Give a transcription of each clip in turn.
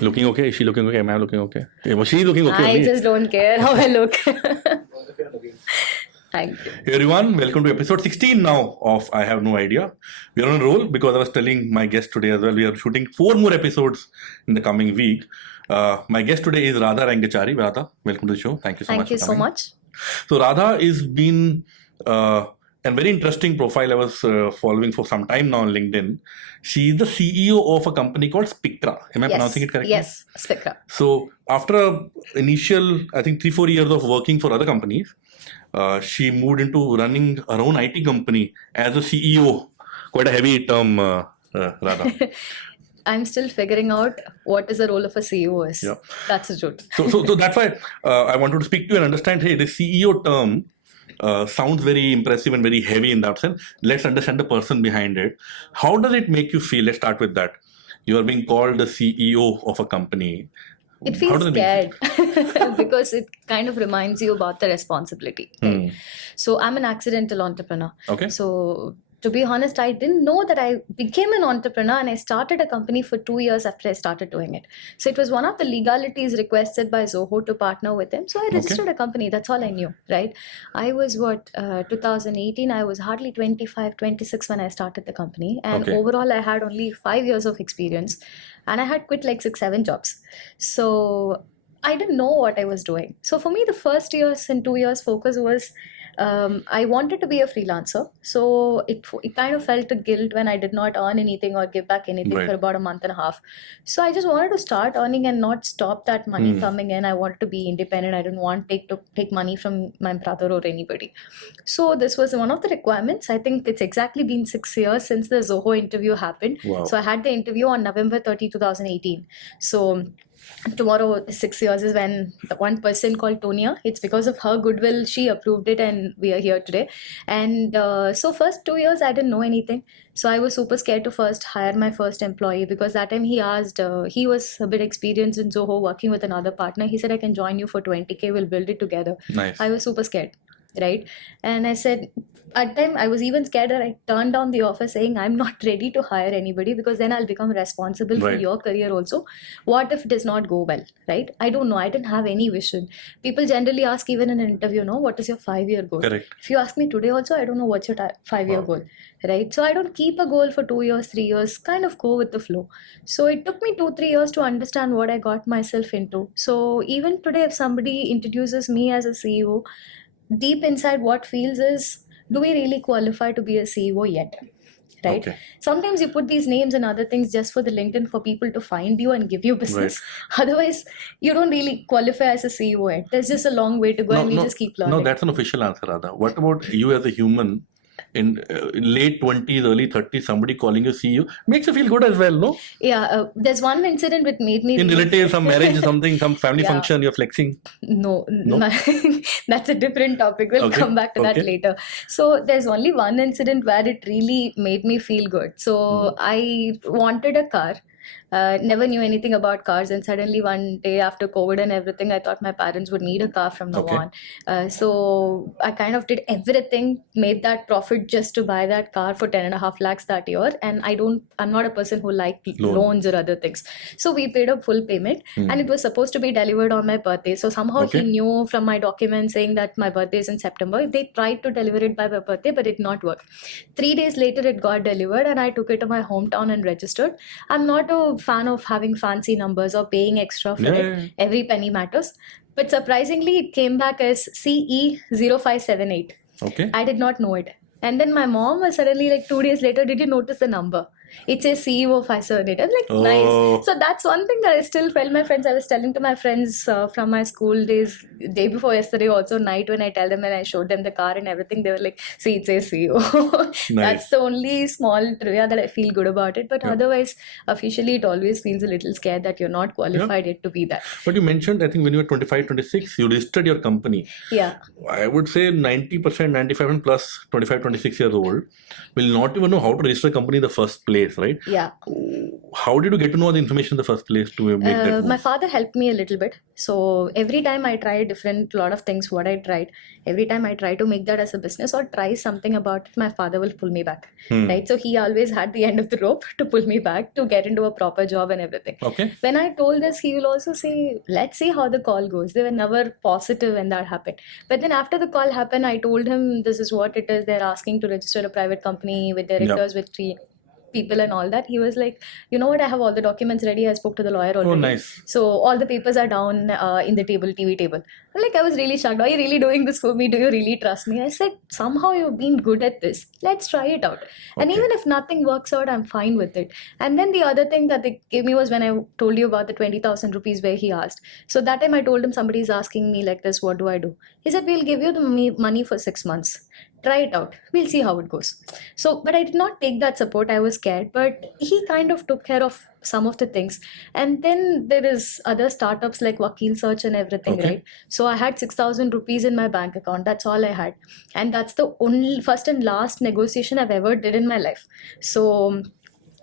Looking okay? Is she looking okay? Am I looking okay? Was she looking okay? I just don't care how I look. Thank you. Hey everyone, welcome to episode 16 now of I Have No Idea. We are on a roll because I was telling my guest today as well, we are shooting 4 more episodes in the coming week. My guest today is Radha Rengachari. Radha, welcome to the show. Thank you so much. Thank you so much. So Radha is been a very interesting profile I was following for some time now on LinkedIn. She is the CEO of a company called Spectra. Am I pronouncing it correctly? Yes, Spectra. So after a initial, I think 3-4 years of working for other companies, she moved into running her own IT company as a CEO. Quite a heavy term, Radha. I'm still figuring out what is the role of a CEO is. Yeah. That's the truth. So that's why I wanted to speak to you and understand, hey, the CEO term sounds very impressive and very heavy in that sense. Let's understand the person behind it. How does it make you feel? Let's start with that. You are being called the CEO of a company. It feels scared because it kind of reminds you about the responsibility. Right? So I'm an accidental entrepreneur. Okay. So to be honest, I didn't know that I became an entrepreneur, and I started a company for 2 years after I started doing it. So it was one of the legalities requested by Zoho to partner with them. So I registered a company. That's all I knew, right? I was 2018, I was hardly 25, 26 when I started the company. And overall, I had only 5 years of experience. And I had quit like 6-7 jobs. So I didn't know what I was doing. So for me, the first years and 2 years focus was I wanted to be a freelancer. So it kind of felt a guilt when I did not earn anything or give back anything for about a month and a half. So I just wanted to start earning and not stop that money coming in. I wanted to be independent. I didn't want to take money from my brother or anybody. So this was one of the requirements. I think it's exactly been 6 years since the Zoho interview happened. Wow. So I had the interview on November 30, 2018. So tomorrow 6 years is when the one person called Tonia, it's because of her goodwill she approved it and we are here today. And so first 2 years I didn't know anything, so I was super scared to first hire my first employee, because that time he asked, he was a bit experienced in Zoho working with another partner. He said, I can join you for 20K, we'll build it together. Nice. I was super scared, right? And I said, at the time I was even scared that I turned down the offer saying I'm not ready to hire anybody, because then I'll become responsible for your career also. What if it does not go well, right? I don't know. I didn't have any vision. People generally ask even in an interview, no, what is your 5-year goal? Correct. If you ask me today also, I don't know what's your 5-year goal, right? So I don't keep a goal for 2 years, 3 years, kind of go with the flow. So it took me 2-3 years to understand what I got myself into. So even today, if somebody introduces me as a CEO, deep inside what feels is, do we really qualify to be a CEO yet? Right? Sometimes you put these names and other things just for the LinkedIn for people to find you and give you business. Otherwise, you don't really qualify as a CEO yet. There's just a long way to go, and we just keep learning. No, that's an official answer, Radha. What about you as a human? In late 20s, early 30s, somebody calling you CEO makes you feel good as well, no? Yeah, there's one incident which made me... In relatives, some marriage, something, some family function, you're flexing? No? That's a different topic. We'll come back to that later. So there's only one incident where it really made me feel good. So I wanted a car. Never knew anything about cars, and suddenly one day after COVID and everything, I thought my parents would need a car from now on. So I kind of did everything, made that profit just to buy that car for 10.5 lakhs that year. And I'm not a person who likes loans or other things. So we paid a full payment, and it was supposed to be delivered on my birthday. So somehow he knew from my documents saying that my birthday is in September. They tried to deliver it by my birthday, but it did not work. 3 days later, it got delivered, and I took it to my hometown and registered. I'm not a fan of having fancy numbers or paying extra for it. Every penny matters. But surprisingly, it came back as CE0578. I did not know it. And then my mom was suddenly like 2 days later, did you notice the number? It says CEO 578. I'm like, nice. So that's one thing that I still felt. My friends, I was telling to my friends from my school days, day before yesterday, also night, when I tell them and I showed them the car and everything, they were like, see, it says CEO. That's the only small trivia that I feel good about it. But otherwise, officially, it always feels a little scared that you're not qualified yet to be that. But you mentioned, I think when you were 25, 26, you registered your company. Yeah. I would say 90%, 95% plus 25, 26 years old will not even know how to register a company in the first place, right? Yeah. how did you get to know the information in the first place to make that move? My father helped me a little bit. So every time I tried lot of things, what I tried, every time I try to make that as a business or try something about it, my father will pull me back, right? So he always had the end of the rope to pull me back to get into a proper job and everything. Okay. When I told this, he will also say, let's see how the call goes. They were never positive when that happened. But then after the call happened, I told him, this is what it is. They're asking to register a private company with directors, with 3 people and all that. He was like, you know what, I have all the documents ready. I spoke to the lawyer already. Oh, nice. So all the papers are down in the TV table. Like, I was really shocked. Are you really doing this for me? Do you really trust me? I said, somehow you've been good at this. Let's try it out. And even if nothing works out, I'm fine with it. And then the other thing that they gave me was when I told you about the 20,000 rupees where he asked. So that time I told him, somebody's asking me like this, what do I do? He said, we'll give you the money for 6 months. Try it out. We'll see how it goes. So, but I did not take that support. I was scared, but he kind of took care of some of the things. And then there is other startups like Vakil Search and everything, right? So I had 6,000 rupees in my bank account. That's all I had. And that's the only first and last negotiation I've ever did in my life. So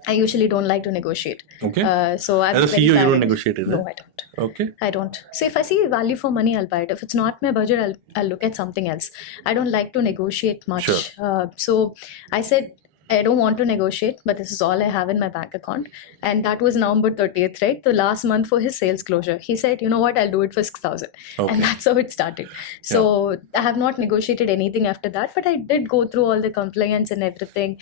I usually don't like to negotiate. Okay. So I'm as a CEO, you don't negotiate, is it? No, I don't. Okay. I don't. So if I see value for money, I'll buy it. If it's not my budget, I'll look at something else. I don't like to negotiate much. Sure. So I said, I don't want to negotiate, but this is all I have in my bank account. And that was November 30th, right? The last month for his sales closure. He said, you know what, I'll do it for 6,000. And that's how it started. So I have not negotiated anything after that, but I did go through all the compliance and everything.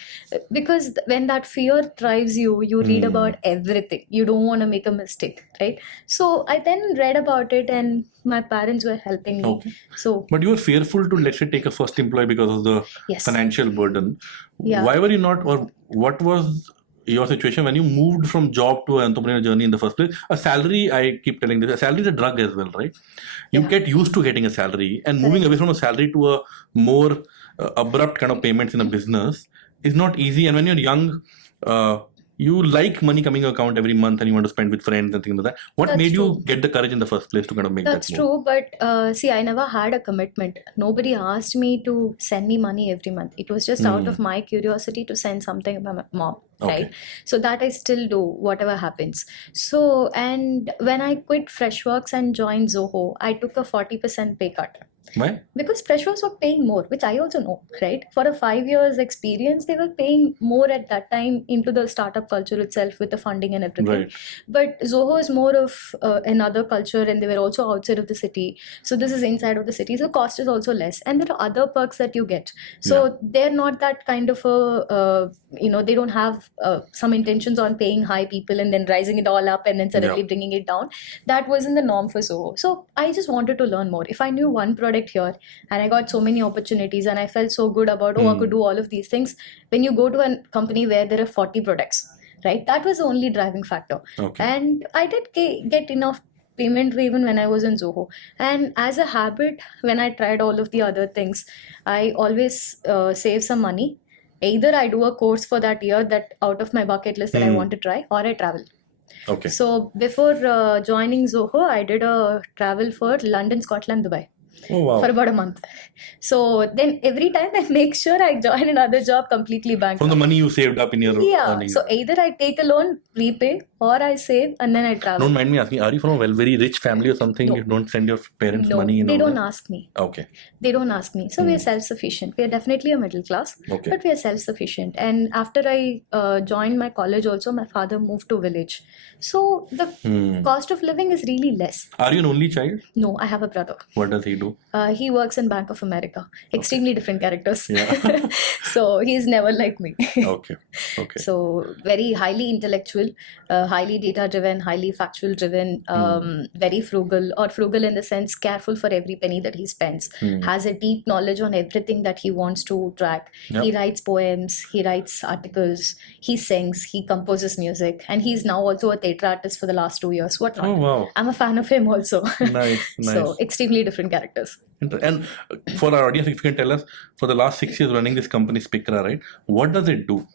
Because when that fear drives you, you read about everything. You don't want to make a mistake, right? So I then read about it and my parents were helping me. So, but you were fearful to, let's say, take a first employee because of the financial burden. Why were you not, or what was your situation when you moved from job to an entrepreneurial journey in the first place? A salary, I keep telling this, a salary is a drug as well, right? You get used to getting a salary, and moving away from a salary to a more abrupt kind of payments in a business is not easy. And when you're young, you like money coming to your account every month and you want to spend with friends and things like that. What made you get the courage in the first place to kind of make that move? That's true, but see, I never had a commitment. Nobody asked me to send me money every month. It was just out of my curiosity to send something to my mom, right? So that I still do, whatever happens. So, and when I quit Freshworks and joined Zoho, I took a 40% pay cut. Why? Because Freshworks were paying more, which I also know, right? For a 5 years experience, they were paying more at that time into the startup culture itself with the funding and everything. Right. But Zoho is more of another culture, and they were also outside of the city. So this is inside of the city. So cost is also less. And there are other perks that you get. So they're not that kind of a, they don't have some intentions on paying high people and then rising it all up and then suddenly bringing it down. That wasn't the norm for Zoho. So I just wanted to learn more. If I knew one product here and I got so many opportunities and I felt so good about, I could do all of these things. When you go to a company where there are 40 products, right? That was the only driving factor. And I did get enough payment even when I was in Zoho. And as a habit, when I tried all of the other things, I always save some money. Either I do a course for that year that out of my bucket list that I want to try, or I travel. So before joining Zoho, I did a travel for London, Scotland, Dubai. Oh, wow. For about a month. So then every time I make sure I join another job completely bankrupt. From the money you saved up in your earnings. So either I take a loan, repay, or I save and then I travel. Don't mind me asking, are you from a very rich family or something? No. You don't send your parents money? They don't ask me. They don't ask me. So we are self-sufficient. We are definitely a middle class, but we are self-sufficient. And after I joined my college also, my father moved to village. So the cost of living is really less. Are you an only child? No, I have a brother. What does he do? He works in Bank of America. Extremely different characters. So he's never like me. So very highly intellectual, highly data driven, highly factual driven, very frugal, or frugal in the sense careful for every penny that he spends. Has a deep knowledge on everything that he wants to track. He writes poems, he writes articles, he sings, he composes music, and he's now also a theatre artist for the last 2 years. What not? Oh, wow. I'm a fan of him also. Nice. So extremely different characters. And for our audience, if you can tell us, for the last 6 years running this company, Spikra, right? What does it do?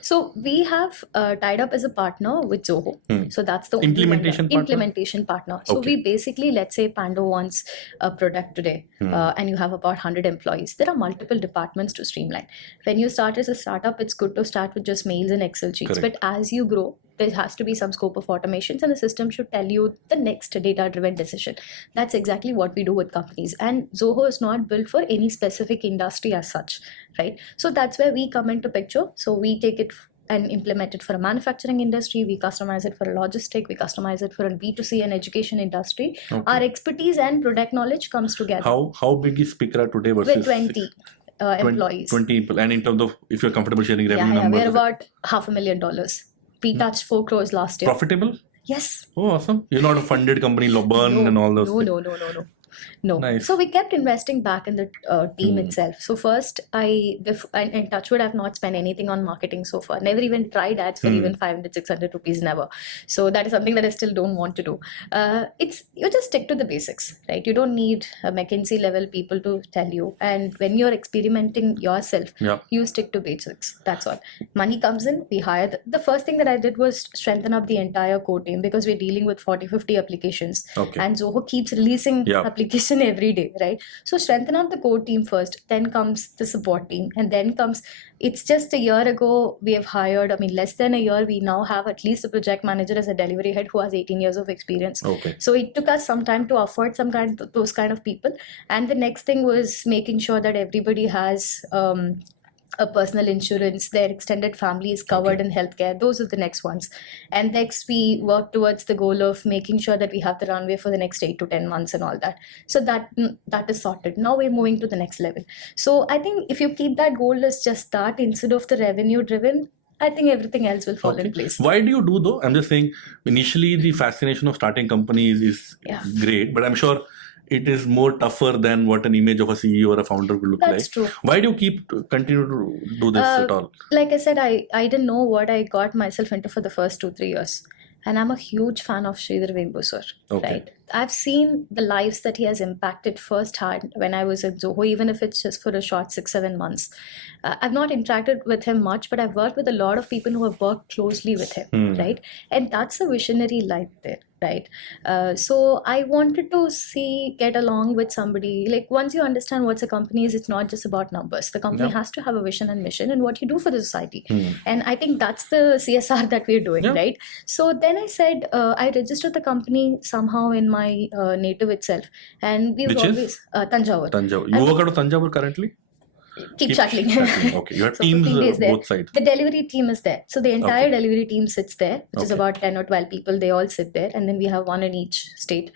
So we have tied up as a partner with Zoho. So that's the implementation partner. So we basically, let's say Pando wants a product today and you have about 100 employees. There are multiple departments to streamline. When you start as a startup, it's good to start with just mails and Excel sheets. But as you grow, there has to be some scope of automations, and the system should tell you the next data-driven decision. That's exactly what we do with companies. And Zoho is not built for any specific industry as such, right? So that's where we come into picture. So we take it and implement it for a manufacturing industry, we customize it for a logistic, we customize it for a B2C and education industry. Okay. Our expertise and product knowledge comes together. How big is Spikra today versus? With 20 employees. 20 people. And in terms of, if you're comfortable sharing revenue numbers? We're about $500,000. We touched 4 crores last year. Profitable? Yes. Oh, awesome. You're not a funded company, burn and all those things. No. Nice. So we kept investing back in the team itself. So first, and touchwood, I've not spent anything on marketing so far. Never even tried ads for even 500, 600 rupees, never. So that is something that I still don't want to do. You just stick to the basics, right? You don't need a McKinsey level people to tell you. And when you're experimenting yourself, you stick to basics. That's all. Money comes in, we hire. The first thing that I did was strengthen up the entire core team, because we're dealing with 40, 50 applications. Okay. And Zoho keeps releasing application every day, right? So strengthen up the core team first, then comes the support team, and then comes, it's just a year ago we have hired, less than a year, we now have at least a project manager as a delivery head who has 18 years of experience. Okay. So it took us some time to afford those kind of people. And the next thing was making sure that everybody has a personal insurance, their extended family is covered in healthcare. Those are the next ones. And next we work towards the goal of making sure that we have the runway for the next 8 to 10 months and all that. So that is sorted. Now we're moving to the next level. So I think if you keep that goal as just that instead of the revenue driven, I think everything else will fall in place. Why do you do though? I'm just saying, initially the fascination of starting companies is great, but I'm sure it is more tougher than what an image of a CEO or a founder would look like. That's true. Why do you continue to do this at all? Like I said, I didn't know what I got myself into for the first 2-3 years. And I'm a huge fan of Radha Rengachari, right? I've seen the lives that he has impacted firsthand when I was at Zoho, even if it's just for a short 6-7 months. I've not interacted with him much, but I've worked with a lot of people who have worked closely with him, right? And that's a visionary life there, right? So I wanted to get along with somebody. Like once you understand what's a company is, it's not just about numbers. The company has to have a vision and mission and what you do for the society. And I think that's the CSR that we're doing, right? So then I said, I registered the company somehow in my native itself. And we've always, Tanjavur. You work out of Tanjavur currently? Keep shuttling. Okay, you have so teams both sides. The delivery team is there. So the entire delivery team sits there, which is about 10 or 12 people. They all sit there. And then we have one in each state.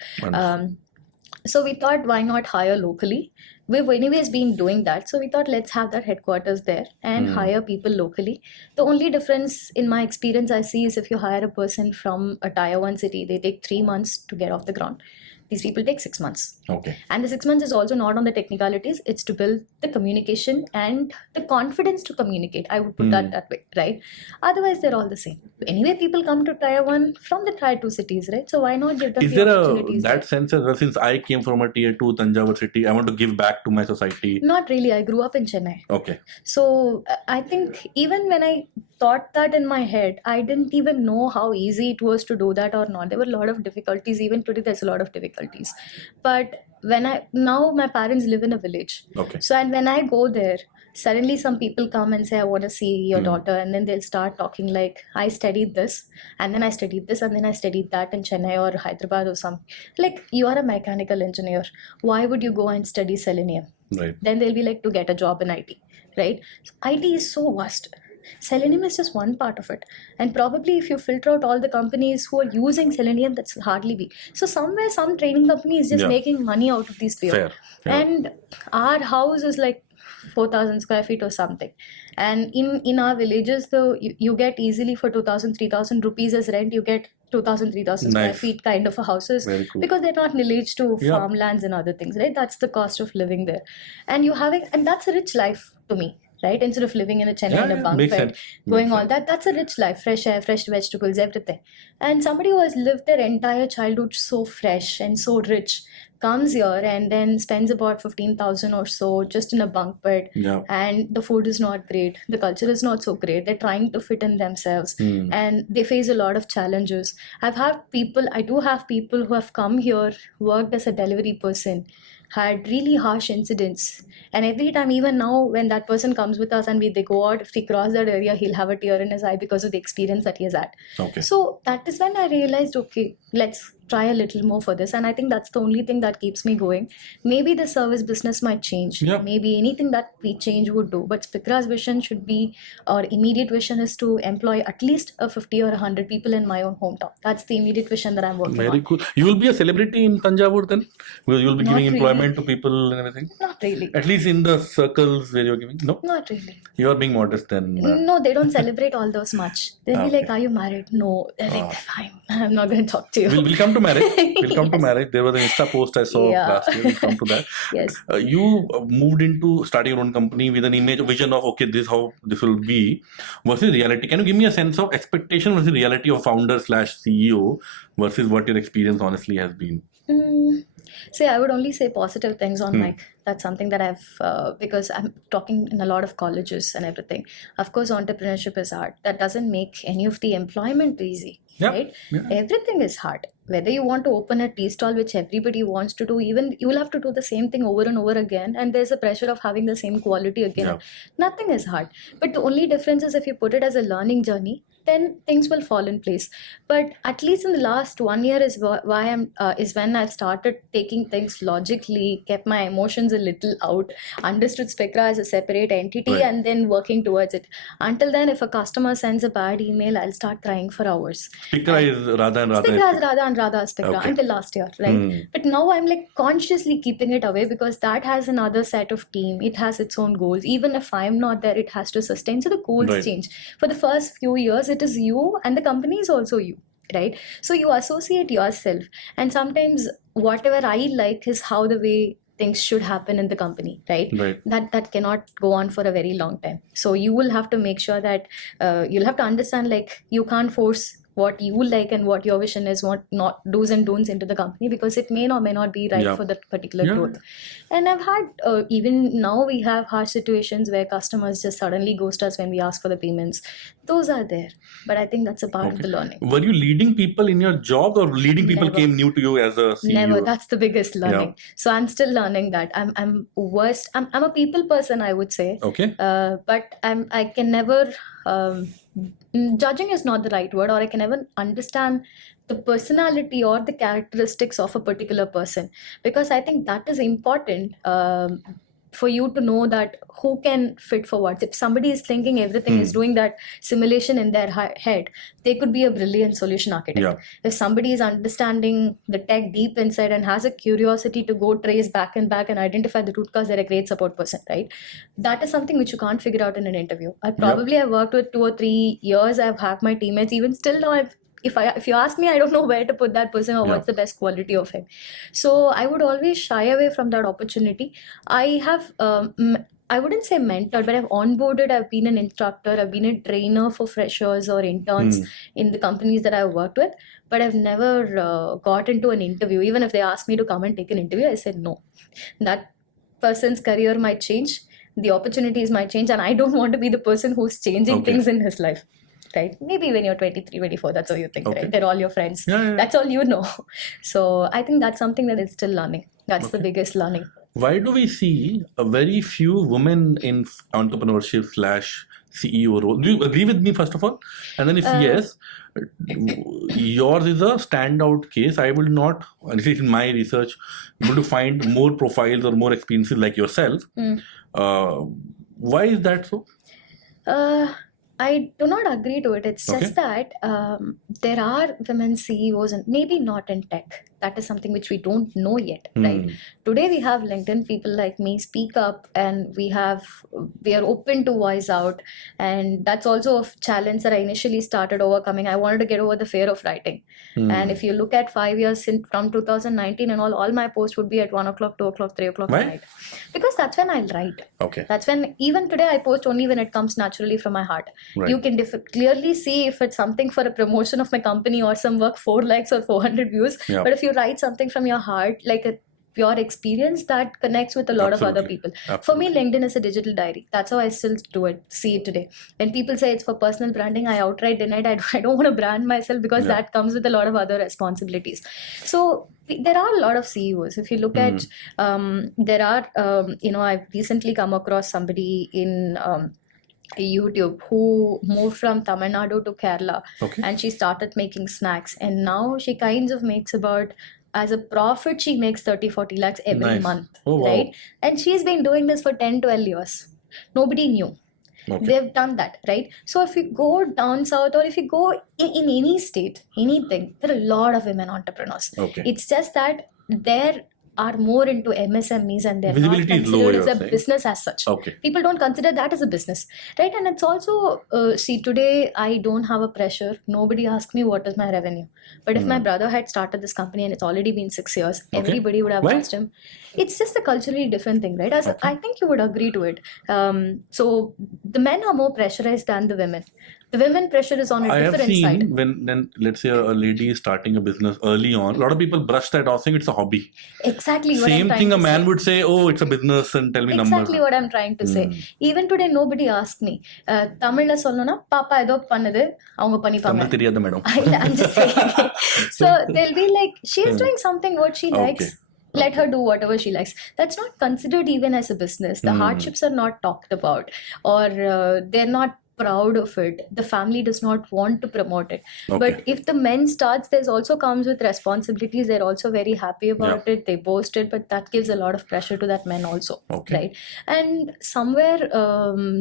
So we thought, why not hire locally? We've anyways been doing that. So we thought, let's have that headquarters there and hire people locally. The only difference in my experience I see is if you hire a person from a tier 1 city, they take 3 months to get off the ground. These people take 6 months. Okay. And the 6 months is also not on the technicalities. It's to build the communication and the confidence to communicate. I would put that way, right? Otherwise, they're all the same. Anyway, people come to tier 1 from the tier 2 cities, right? So why not give them the opportunities? Is there that sense as well, since I came from a tier 2 Tanjavur city, I want to give back to my society? Not really. I grew up in Chennai. Okay. So I think even when I thought that in my head, I didn't even know how easy it was to do that or not. There were a lot of difficulties. Even today, there's a lot of difficulties. But now my parents live in a village. Okay. So and when I go there, suddenly some people come and say, I want to see your daughter. And then they'll start talking like, I studied this and then I studied this and then I studied that in Chennai or Hyderabad or something. Like, you are a mechanical engineer. Why would you go and study selenium? Right. Then they'll be like, to get a job in IT, right? So IT is so vast. Selenium is just one part of it. And probably if you filter out all the companies who are using Selenium, that's hardly be. So somewhere some training company is just making money out of these fields. And our house is like 4,000 square feet or something. And in our villages, though, you get easily for 2,000, 3,000 rupees as rent, you get 2,000, 3,000 square feet kind of a houses. Cool. Because they're not village to farmlands and other things, right? That's the cost of living there. And and that's a rich life to me. Right? Instead of living in a Chennai in a bunk bed, going all that, that's a rich life, fresh air, fresh vegetables, everything. And somebody who has lived their entire childhood so fresh and so rich comes here and then spends about 15,000 or so just in a bunk bed. And the food is not great. The culture is not so great. They're trying to fit in themselves and they face a lot of challenges. I do have people who have come here, worked as a delivery person, had really harsh incidents. And every time, even now, when that person comes with us and they go out, if we cross that area, he'll have a tear in his eye because of the experience that he has had. Okay. So that is when I realized, okay, let's try a little more for this. And I think that's the only thing that keeps me going. Maybe the service business might change. Yeah. Maybe anything that we change would do. But Spikra's vision should be, or immediate vision is to employ at least 50 or 100 people in my own hometown. That's the immediate vision that I'm working on. Very cool. You will be a celebrity in Tanjavur then? You'll be Not giving employment really. to people and everything? Not really. At least in the circles where you're giving? No? Not really. You are being modest then. No, they don't celebrate all those much. They'll be Okay. like, are you married? No. They're like, fine. I'm not going to talk to you. We'll come to marriage. We'll come to marriage. There was an Insta post I saw Yeah. last year. We'll come to that. Yes. You moved into starting your own company with an image, vision of, okay, this is how this will be versus reality. Can you give me a sense of expectation versus reality of founder / CEO versus what your experience honestly has been? See, I would only say positive things on mic. That's something that I've, because I'm talking in a lot of colleges and everything. Of course, entrepreneurship is hard. That doesn't make any of the employment easy, Yeah. right? Yeah. Everything is hard. Whether you want to open a tea stall, which everybody wants to do, even you will have to do the same thing over and over again. And there's a pressure of having the same quality again. Yeah. Nothing is hard. But the only difference is if you put it as a learning journey, then things will fall in place. But at least in the last 1 year is is when I've started taking things logically, kept my emotions a little out, understood Spectra as a separate entity, Right. and then working towards it. Until then, if a customer sends a bad email, I'll start crying for hours. Spectra is Radha and Radha. Spectra is Radha and Radha is Spectra Okay. until last year, right? Hmm. But now I'm like consciously keeping it away because that has another set of team. It has its own goals. Even if I'm not there, it has to sustain. So the goals Right. change. For the first few years, it is you and the company is also you, right? So you associate yourself. And sometimes whatever I like is how the way things should happen in the company, right? Right. That cannot go on for a very long time. So you will have to make sure that you'll have to understand, like, you can't force what you like and what your vision is, what not do's and don'ts into the company, because it may or may not be right Yeah. for that particular Yeah. growth. And I've had even now we have harsh situations where customers just suddenly ghost us when we ask for the payments. Those are there, but I think that's a part of the learning. Were you leading people in your job, or leading people Never. came new to you as a CEO? Never. That's the biggest learning. So I'm still learning that. I'm worst. I'm a people person, I would say. Okay. But I can never judging is not the right word, or I can never understand the personality or the characteristics of a particular person, because I think that is important for you to know that who can fit for what. If somebody is thinking everything is doing that simulation in their head, they could be a brilliant solution architect. Yeah. If somebody is understanding the tech deep inside and has a curiosity to go trace back and identify the root cause, they're a great support person, right? That is something which you can't figure out in an interview. I've worked with 2 or 3 years. I've hacked my teammates. Even still now, if you ask me, I don't know where to put that person or what's the best quality of him. So I would always shy away from that opportunity. I have I wouldn't say mentored, but I've onboarded, I've been an instructor, I've been a trainer for freshers or interns in the companies that I've worked with, but I've never got into an interview. Even if they asked me to come and take an interview, I said no. That person's career might change, the opportunities might change, and I don't want to be the person who's changing things in his life. Right? Maybe when you're 23, 24, that's all you think, right? They're all your friends. Yeah. That's all you know. So I think that's something that is still learning. That's the biggest learning. Why do we see a very few women in entrepreneurship / CEO role? Do you agree with me, first of all? And then if yes, yours is a standout case. I will not, at least in my research, able to find more profiles or more experiences like yourself. Why is that so? I do not agree to it. It's just that there are women CEOs, and maybe not in tech. That is something which we don't know yet, right? Today we have LinkedIn, people like me speak up, and we are open to voice out. And that's also a challenge that I initially started overcoming. I wanted to get over the fear of writing. And if you look at 5 years from 2019 and all my posts would be at 1 o'clock, 2 o'clock, 3 o'clock at night. Because that's when I'll write. Okay. That's when, even today, I post only when it comes naturally from my heart. Right. You can clearly see if it's something for a promotion of my company or some work, 4 likes or 400 views. Yeah. But if you write something from your heart, like pure experience that connects with a lot of other Absolutely. people. For me, LinkedIn is a digital diary. That's how I still see it today. When people say it's for personal branding, I outright denied. I don't want to brand myself because that comes with a lot of other responsibilities. So there are a lot of CEOs. If you look at, there are, I've recently come across somebody in YouTube who moved from Tamil Nadu to Kerala, and she started making snacks, and now she kinds of makes about, as a profit, she makes 30-40 lakhs every month, right? And she's been doing this for 10-12 years. Nobody knew. They've done that, right? So if you go down south, or if you go in any state, anything, there are a lot of women entrepreneurs. It's just that there are more into MSMEs and they're not considered as a business as such. People don't consider that as a business, right? And it's also, see, today I don't have a pressure. Nobody asks me what is my revenue. But if my brother had started this company and it's already been 6 years, everybody would have asked him. It's just a culturally different thing, right? I think you would agree to it. So the men are more pressurized than the women. The women pressure is on a different side. I have seen when let's say a lady is starting a business early on, a lot of people brush that off saying it's a hobby. Exactly. Same thing a man would say, oh, it's a business and tell me numbers. Exactly what I'm trying to say. Even today, nobody asked me. Tamil la sollona, papa edo pannudhu, avanga pannipanga. Tamil theriyadhu madam. I'm just saying. So they'll be like, she's doing something what she likes. Let her do whatever she likes. That's not considered even as a business. The hardships are not talked about, or they're not proud of it. The family does not want to promote it. But if the men starts, there's also comes with responsibilities. They're also very happy about it. They boast it, but that gives a lot of pressure to that men also, right? And somewhere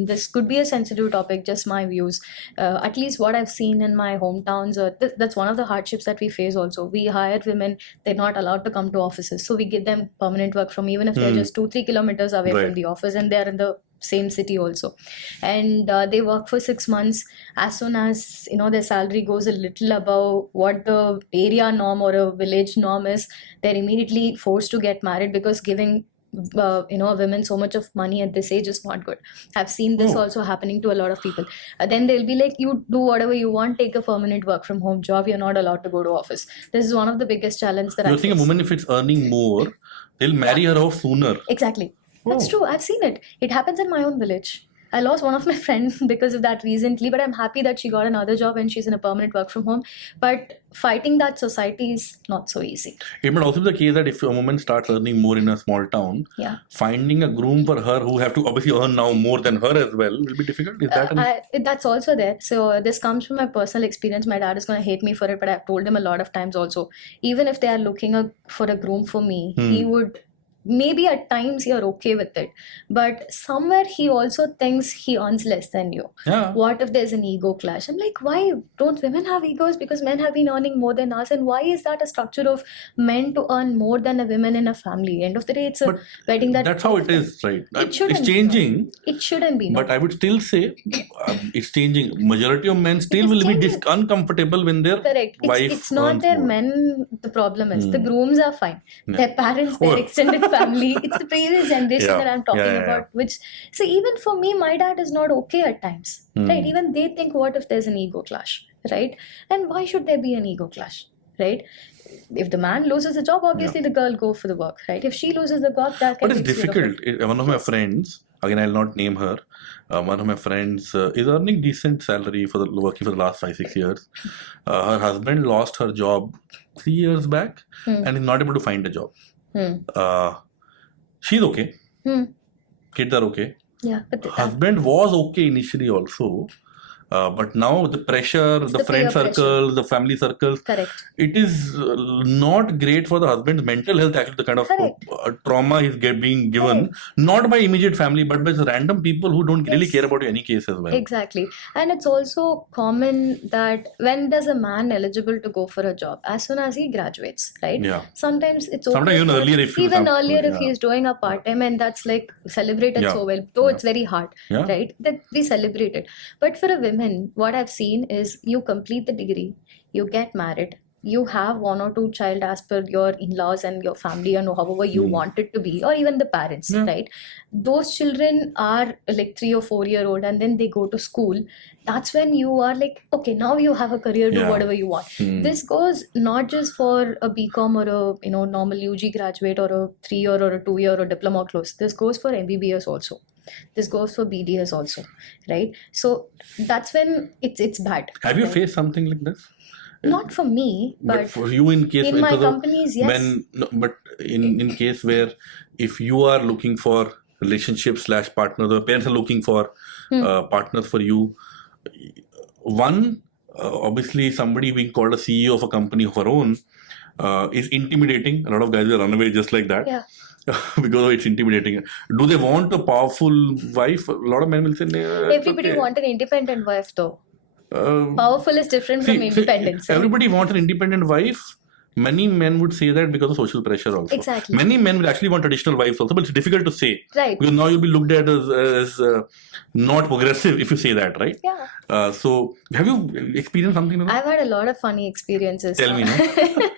this could be a sensitive topic, just my views. At least what I've seen in my hometowns, that's one of the hardships that we face also. We hire women, they're not allowed to come to offices. So we give them permanent work from, even if they're just 2-3 kilometers away from the office, and they're in the same city also, and they work for 6 months. As soon as their salary goes a little above what the area norm or a village norm is, they're immediately forced to get married, because giving women so much of money at this age is not good. I've seen this also happening to a lot of people. Then they'll be like, you do whatever you want, take a permanent work from home job, you're not allowed to go to office. This is one of the biggest challenges that I think a woman, if it's earning more, they'll marry her off sooner. Exactly. That's true. I've seen it. It happens in my own village. I lost one of my friends because of that recently, but I'm happy that she got another job and she's in a permanent work from home. But fighting that society is not so easy. It might also be the case that if a woman starts earning more in a small town, finding a groom for her who have to obviously earn now more than her as well will be difficult. Is that that's also there. So this comes from my personal experience. My dad is going to hate me for it, but I've told him a lot of times also, even if they are looking for a groom for me, he would... Maybe at times you're okay with it, but somewhere he also thinks he earns less than you. What if there's an ego clash? I'm like, why don't women have egos? Because men have been earning more than us, and why is that a structure of men to earn more than a woman in a family? End of the day, it's a wedding that's how it is, right? It's changing. It shouldn't be. But I would still say it's changing. Majority of men still will be uncomfortable when their wife it's not their more. Men. The problem is the grooms are fine. Their parents, their extended family. It's the previous generation that I'm talking about. Which, so even for me, my dad is not okay at times, right? Even they think, what if there's an ego clash, right? And why should there be an ego clash, right? If the man loses a job, obviously the girl go for the work, right? If she loses the job, that can be difficult. One of my friends, again I'll not name her, one of my friends is earning decent salary for working for the last 5-6 years. Her husband lost her job 3 years back and is not able to find a job. She's okay. Kids are okay. But husband was okay initially also. But now the pressure, the friend circle, the family circles, it is not great for the husband's mental health. Actually, the kind of trauma he's being given, not by immediate family, but by random people who don't really care about you any case as well. Exactly. And it's also common that when does a man eligible to go for a job? As soon as he graduates, right? Sometimes it's okay. Sometimes even earlier if he's doing a part-time, and that's like celebrated so well, though it's very hard, right? That we celebrate it. But for a woman, what I've seen is you complete the degree, you get married, you have one or two child as per your in-laws and your family and however you want it to be, or even the parents, right? Those children are like 3 or 4 year old and then they go to school. That's when you are like, okay, now you have a career, do whatever you want. This goes not just for a BCom or a normal UG graduate or a 3 year or a 2 year or diploma course. This goes for MBBS also. This goes for BDS also, right? So that's when it's bad. Have you faced something like this? Not for me, but for you, in case in my companies, yes. But in case where if you are looking for relationships / partners, or parents are looking for partners for you, one, obviously somebody being called a CEO of a company of her own is intimidating. A lot of guys will run away just like that. Yeah. Because it's intimidating. Do they want a powerful wife? A lot of men will say, everybody want an independent wife though. Powerful is different from independence. Everybody wants an independent wife. Many men would say that because of social pressure also. Exactly. Many men will actually want traditional wives also, but it's difficult to say. Right. Because now you'll be looked at as not progressive if you say that, right? Yeah. So have you experienced something like that? I've had a lot of funny experiences. Tell me now.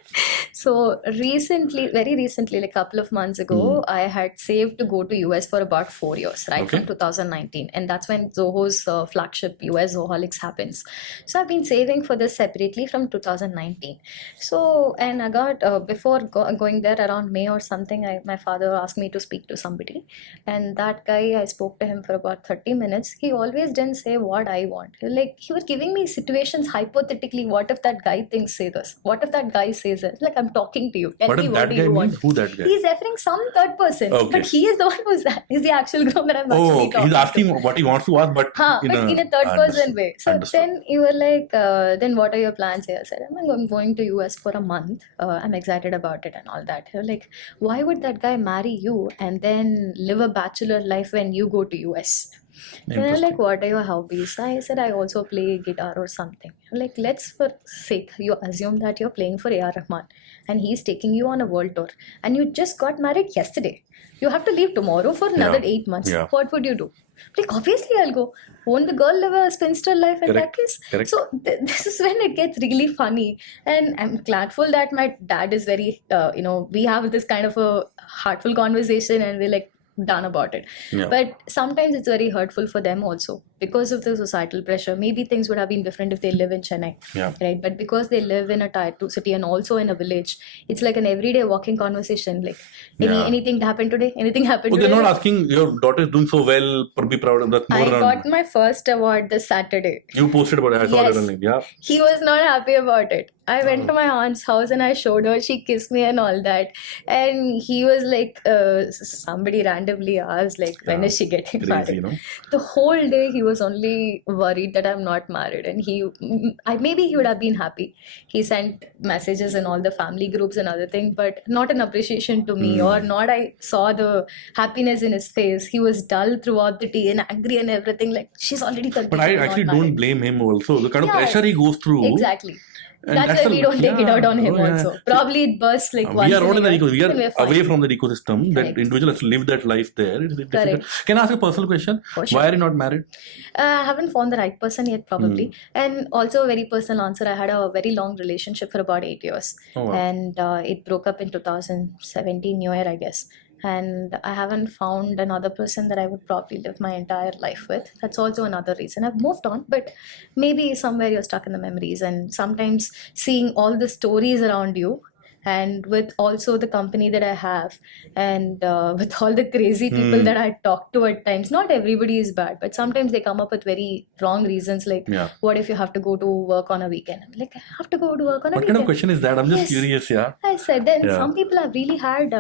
So very recently, like a couple of months ago, I had saved to go to US for about 4 years, right? Okay. From 2019. And that's when Zoho's flagship US Zoholics happens. So I've been saving for this separately from 2019. So, and I got, before going there around May or something, my father asked me to speak to somebody. And that guy, I spoke to him for about 30 minutes. He always didn't say what I want. Like, he was giving me situations hypothetically. What if that guy thinks say this? What if that guy says it? Like, I'm talking to you. Tell What me if what that do guy you want. means? Who that guy? He's referring some third person. Okay. But he is the one is the actual groom that I'm actually talking He's asking to. what he wants to ask, but In a third person way. So Understood. then you were like, then what are your plans here? I said, I'm going to US for a month. I'm excited about it and all that. You're like, why would that guy marry you and then live a bachelor life when you go to US? And I'm like, what are your hobbies? I said, I also play guitar or something. I'm like, let's for sake, you assume that you're playing for A.R. Rahman and he's taking you on a world tour and you just got married yesterday. You have to leave tomorrow for another 8 months. Yeah. What would you do? Like, obviously I'll go. Won't the girl live a spinster life in that case? Correct. So this is when it gets really funny. And I'm gladful that my dad is very, we have this kind of a heartful conversation and we're like, done about it. Yeah. But sometimes it's very hurtful for them also because of the societal pressure. Maybe things would have been different if they live in Chennai, right? But because they live in a tier 2 city and also in a village, it's like an everyday walking conversation. Like, anything happened today? Anything happened today? They're not asking your daughter is doing so well, be proud of that. I got my first award this Saturday. You posted about it. I saw it. Yeah. He was not happy about it. I went to my aunt's house and I showed her. She kissed me and all that. And he was like, somebody randomly asked, like, when is she getting married? The whole day he was only worried that I'm not married. And maybe he would have been happy. He sent messages in all the family groups and other things, but not an appreciation to me or not. I saw the happiness in his face. He was dull throughout the day and angry and everything. Like, she's already 30. But I actually don't blame him also. The kind of pressure he goes through. Exactly. That's why we don't take it out on him also. Probably it bursts like once we are in a not year. we are away from that ecosystem. That individual has to live that life there. It's difficult. Can I ask a personal question? For sure. Why are you not married? I haven't found the right person yet, probably. And also a very personal answer. I had a very long relationship for about 8 years. Oh, wow. And it broke up in 2017, New Year, I guess. And I haven't found another person that I would probably live my entire life with. That's also another reason. I've moved on, but maybe somewhere you're stuck in the memories. And sometimes seeing all the stories around you, and with also the company that I have, and with all the crazy people that I talk to at times, not everybody is bad, but sometimes they come up with very wrong reasons. Like, what if you have to go to work on a weekend? I'm like, I have to go to work on a weekend. What kind of question is that? I'm just curious, I said, then some people have really had...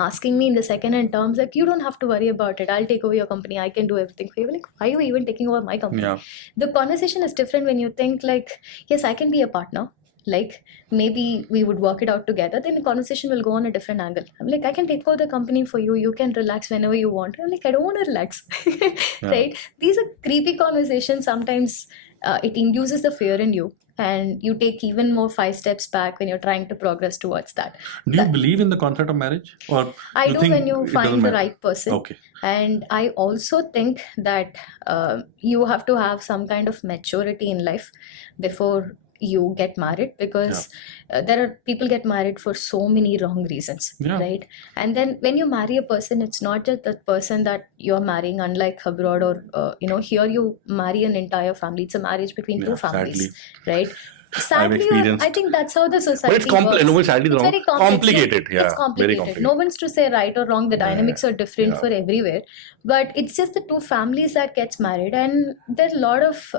asking me in the second hand terms, like, you don't have to worry about it. I'll take over your company. I can do everything for you. Like, why are you even taking over my company? The conversation is different when you think like, yes, I can be a partner. Like, maybe we would work it out together. Then the conversation will go on a different angle. I'm like, I can take over the company for you. You can relax whenever you want. I'm like, I don't want to relax. Right? These are creepy conversations. Sometimes it induces the fear in you. And you take even more 5 steps back when you're trying to progress towards that. Do you believe in the concept of marriage? Or I do when you find the right person. Okay. And I also think that you have to have some kind of maturity in life before you get married, because there are people get married for so many wrong reasons, right? And then when you marry a person, it's not just the person that you're marrying, unlike abroad or here you marry an entire family. It's a marriage between two families, right? Sadly, I think that's how the society works. But it's very complex. Complicated. Yeah, it's complicated. Very complicated. No one's to say right or wrong. The dynamics are different for everywhere. But it's just the two families that gets married, and there's a lot of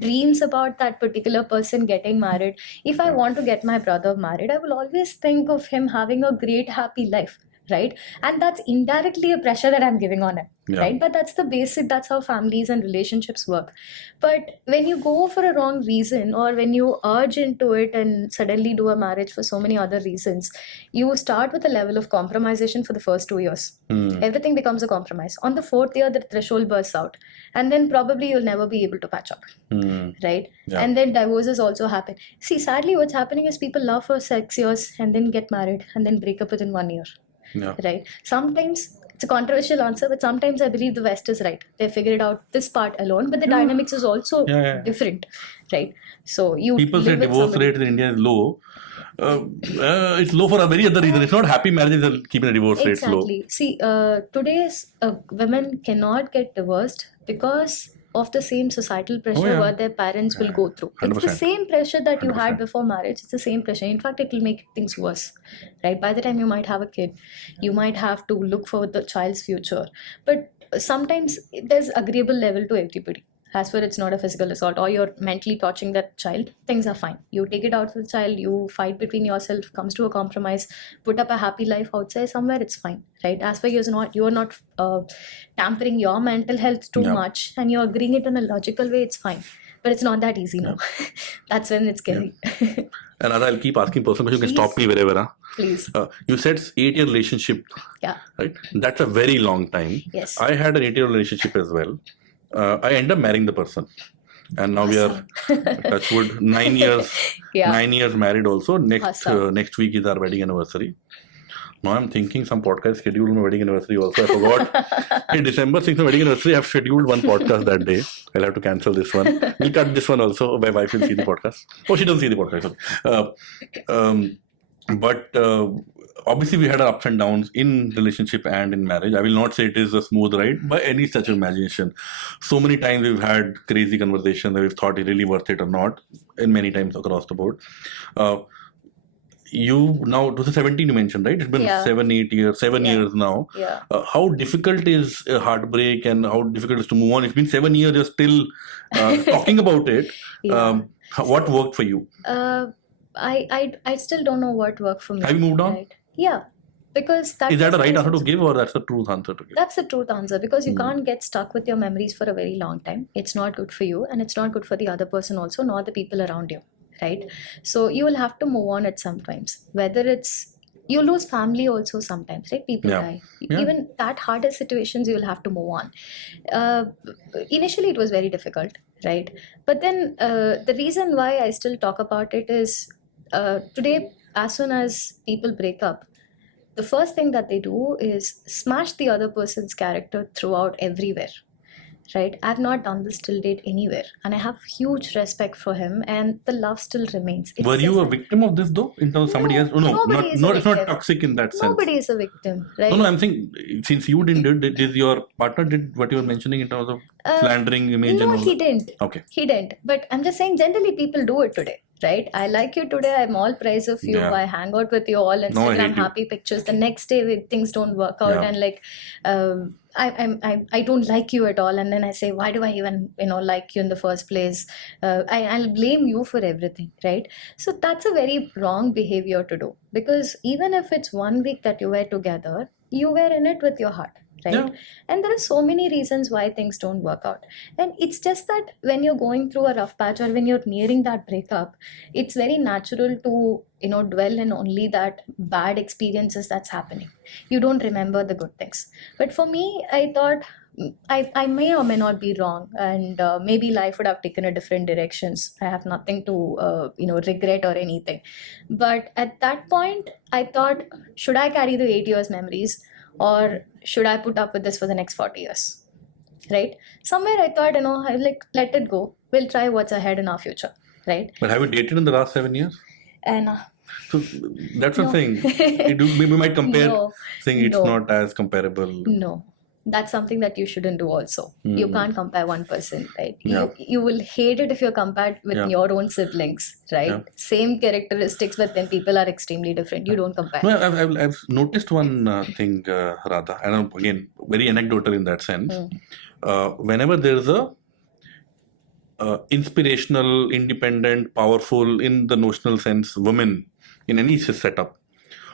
dreams about that particular person getting married. If I want to get my brother married, I will always think of him having a great, happy life. Right? And that's indirectly a pressure that I'm giving on him. Right? But that's the basic, that's how families and relationships work. But when you go for a wrong reason, or when you urge into it and suddenly do a marriage for so many other reasons, you start with a level of compromisation for the first 2 years. Everything becomes a compromise. On the 4th year, the threshold bursts out. And then probably you'll never be able to patch up. Right? And then divorces also happen. See, sadly, what's happening is people love for 6 years and then get married and then break up within 1 year. Right? Sometimes it's a controversial answer, but sometimes I believe the West is right. They figured out this part alone, but the dynamics is also different, right? So people say divorce rate in India is low. It's low for a very other reason. It's not happy marriages that keep the divorce rate low. Exactly. See, today's women cannot get divorced because of the same societal pressure what their parents will go through. 100%. It's the same pressure that you 100%. had before marriage. It's the same pressure. In fact, it will make things worse, right? By the time you might have a kid, you might have to look for the child's future. But sometimes there's agreeable level to everybody. As far as it's not a physical assault or you're mentally torturing that child, things are fine. You take it out for the child, you fight between yourself, comes to a compromise, put up a happy life outside somewhere, it's fine, right? As far as you're not tampering your mental health too much and you're agreeing it in a logical way, it's fine. But it's not that easy, no. That's when it's scary. And I'll keep asking personal questions. You can stop me wherever. Please. You said 8-year relationship. Yeah. Right? That's a very long time. Yes. I had an 8-year relationship as well. I end up marrying the person, and now we are touch wood 9 years. 9 years married. Also next week is our wedding anniversary. Now I'm thinking some podcast scheduled my wedding anniversary also. I forgot. Hey, December 6th, my wedding anniversary. I've scheduled one podcast that day. I'll have to cancel this one. We'll cut this one also. My wife will see the podcast. Oh, she doesn't see the podcast. But obviously we had our ups and downs in relationship and in marriage. I will not say it is a smooth ride by any such imagination. So many times we've had crazy conversations that we've thought it really worth it or not, and many times across the board. You now, 2017 you mentioned, right? It's been 7 years now. Yeah. How difficult is heartbreak and how difficult is to move on? It's been 7 years, you're still talking about it. What worked for you? I still don't know what worked for me. Have you moved on? Right? Yeah. Because is that a right answer to give, or that's the truth answer to give? That's the truth answer, because you can't get stuck with your memories for a very long time. It's not good for you, and it's not good for the other person also, nor the people around you. Right? So you will have to move on at some times. Whether it's, you lose family also sometimes, right? People die. Even that harder situations, you will have to move on. Initially, it was very difficult, right? But then the reason why I still talk about it is today, as soon as people break up, the first thing that they do is smash the other person's character throughout everywhere. Right? I've not done this till date anywhere, and I have huge respect for him, and the love still remains. Were you a victim of this though? In terms of somebody else? No, it's not toxic in that sense. Nobody is a victim, right? No, I'm saying since you did your partner did what you were mentioning in terms of slandering image? No, he didn't. Okay. He didn't. But I'm just saying, generally people do it today. Right? I like you today. I'm all praise of you. I hang out with you all Instagram happy pictures. The next day things don't work out, and like I don't like you at all. And then I say, why do I even like you in the first place? I'll blame you for everything, right? So that's a very wrong behavior to do, because even if it's 1 week that you were together, you were in it with your heart. Right? And there are so many reasons why things don't work out. And it's just that when you're going through a rough patch or when you're nearing that breakup, it's very natural to, dwell in only that bad experiences that's happening. You don't remember the good things. But for me, I thought I may or may not be wrong, and maybe life would have taken a different directions. I have nothing to, regret or anything. But at that point, I thought, should I carry the 8 years memories, or should I put up with this for the next 40 years? Right? Somewhere I thought, I'll let it go. We'll try what's ahead in our future. right? But have you dated in the last 7 years? And So that's what I'm no. saying. We might compare, No, saying it's no. not as comparable. No, that's something that you shouldn't do also. You can't compare one person, right? Yeah. You will hate it if you're compared with Yeah. your own siblings, right? Yeah. Same characteristics, but then people are extremely different. You don't compare. No, I've noticed one thing, Radha, and again, very anecdotal in that sense. Whenever there's a inspirational, independent, powerful, in the notional sense, woman in any setup,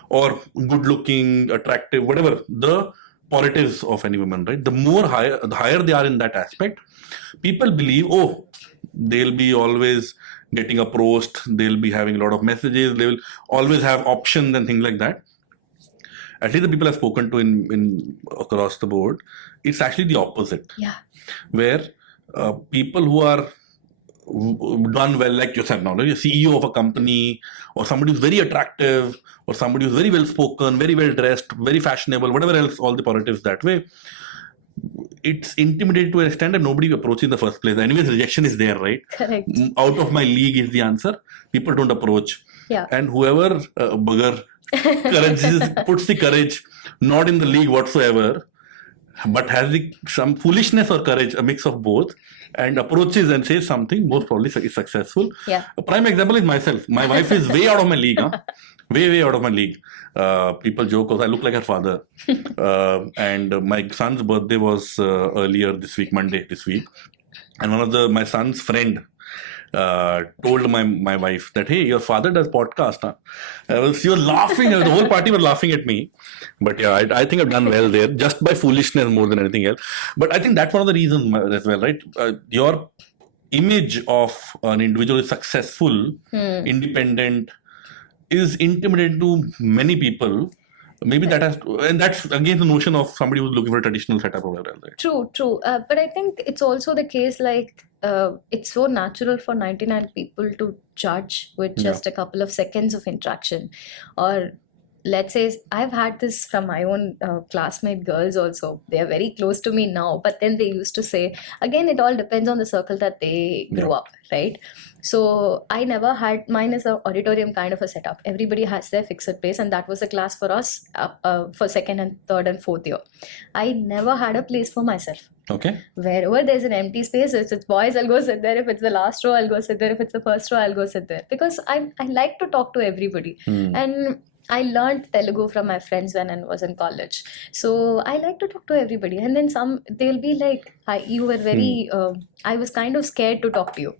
or good-looking, attractive, whatever the positives of any woman, right? The higher they are in that aspect, people believe, oh, they'll be always getting approached, they'll be having a lot of messages, they will always have options and things like that. At least the people I've spoken to in across the board, it's actually the opposite. Yeah. Where people who are done well, like yourself now, like a CEO of a company, or somebody who's very attractive, or somebody who's very well spoken, very well dressed, very fashionable, whatever else, all the positives that way, it's intimidating to an extent that nobody approaches in the first place. Anyways, rejection is there, right? Correct. Out of my league is the answer. People don't approach. Yeah. And whoever bugger puts the courage, not in the league whatsoever, but has some foolishness or courage, a mix of both, and approaches and says something, most probably is successful. Yeah. A prime example is myself. My wife is way out of my league. Way out of my league. People joke, I look like her father. And my son's birthday was earlier this week, Monday this week. And one of my son's friend told my wife that, hey, your father does podcast. Huh? She was laughing. The whole party was laughing at me. But yeah, I think I've done well there, just by foolishness more than anything else. But I think that's one of the reasons as well, right? Your image of an individual is successful, independent, is intimidating to many people. Maybe that has to, and that's again the notion of somebody who's looking for a traditional setup or whatever. Right? True. But I think it's also the case, like, it's so natural for 99 people to judge with just a couple of seconds of interaction. Or let's say, I've had this from my own classmate girls also. They are very close to me now, but then they used to say, again, it all depends on the circle that they grew up, right? So I never had, mine is an auditorium kind of a setup. Everybody has their fixed place, and that was the class for us for second and third and fourth year. I never had a place for myself. Okay. Wherever there's an empty space, if it's boys, I'll go sit there. If it's the last row, I'll go sit there. If it's the first row, I'll go sit there. Because I like to talk to everybody. And I learned Telugu from my friends when I was in college. So I like to talk to everybody. And then they'll be like, you were very, I was kind of scared to talk to you.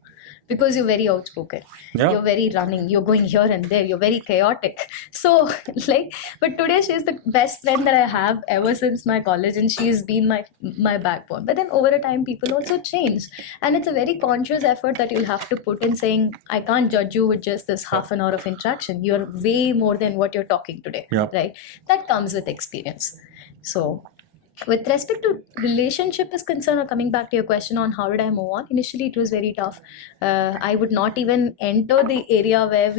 Because you're very outspoken, you're very running, you're going here and there, you're very chaotic. So, but today she's the best friend that I have ever since my college, and she's been my backbone. But then over a time, people also change. And it's a very conscious effort that you'll have to put in saying, I can't judge you with just this half an hour of interaction. You're way more than what you're talking today, right? That comes with experience. So, with respect to relationship is concerned, or coming back to your question on how did I move on, initially it was very tough. I would not even enter the area where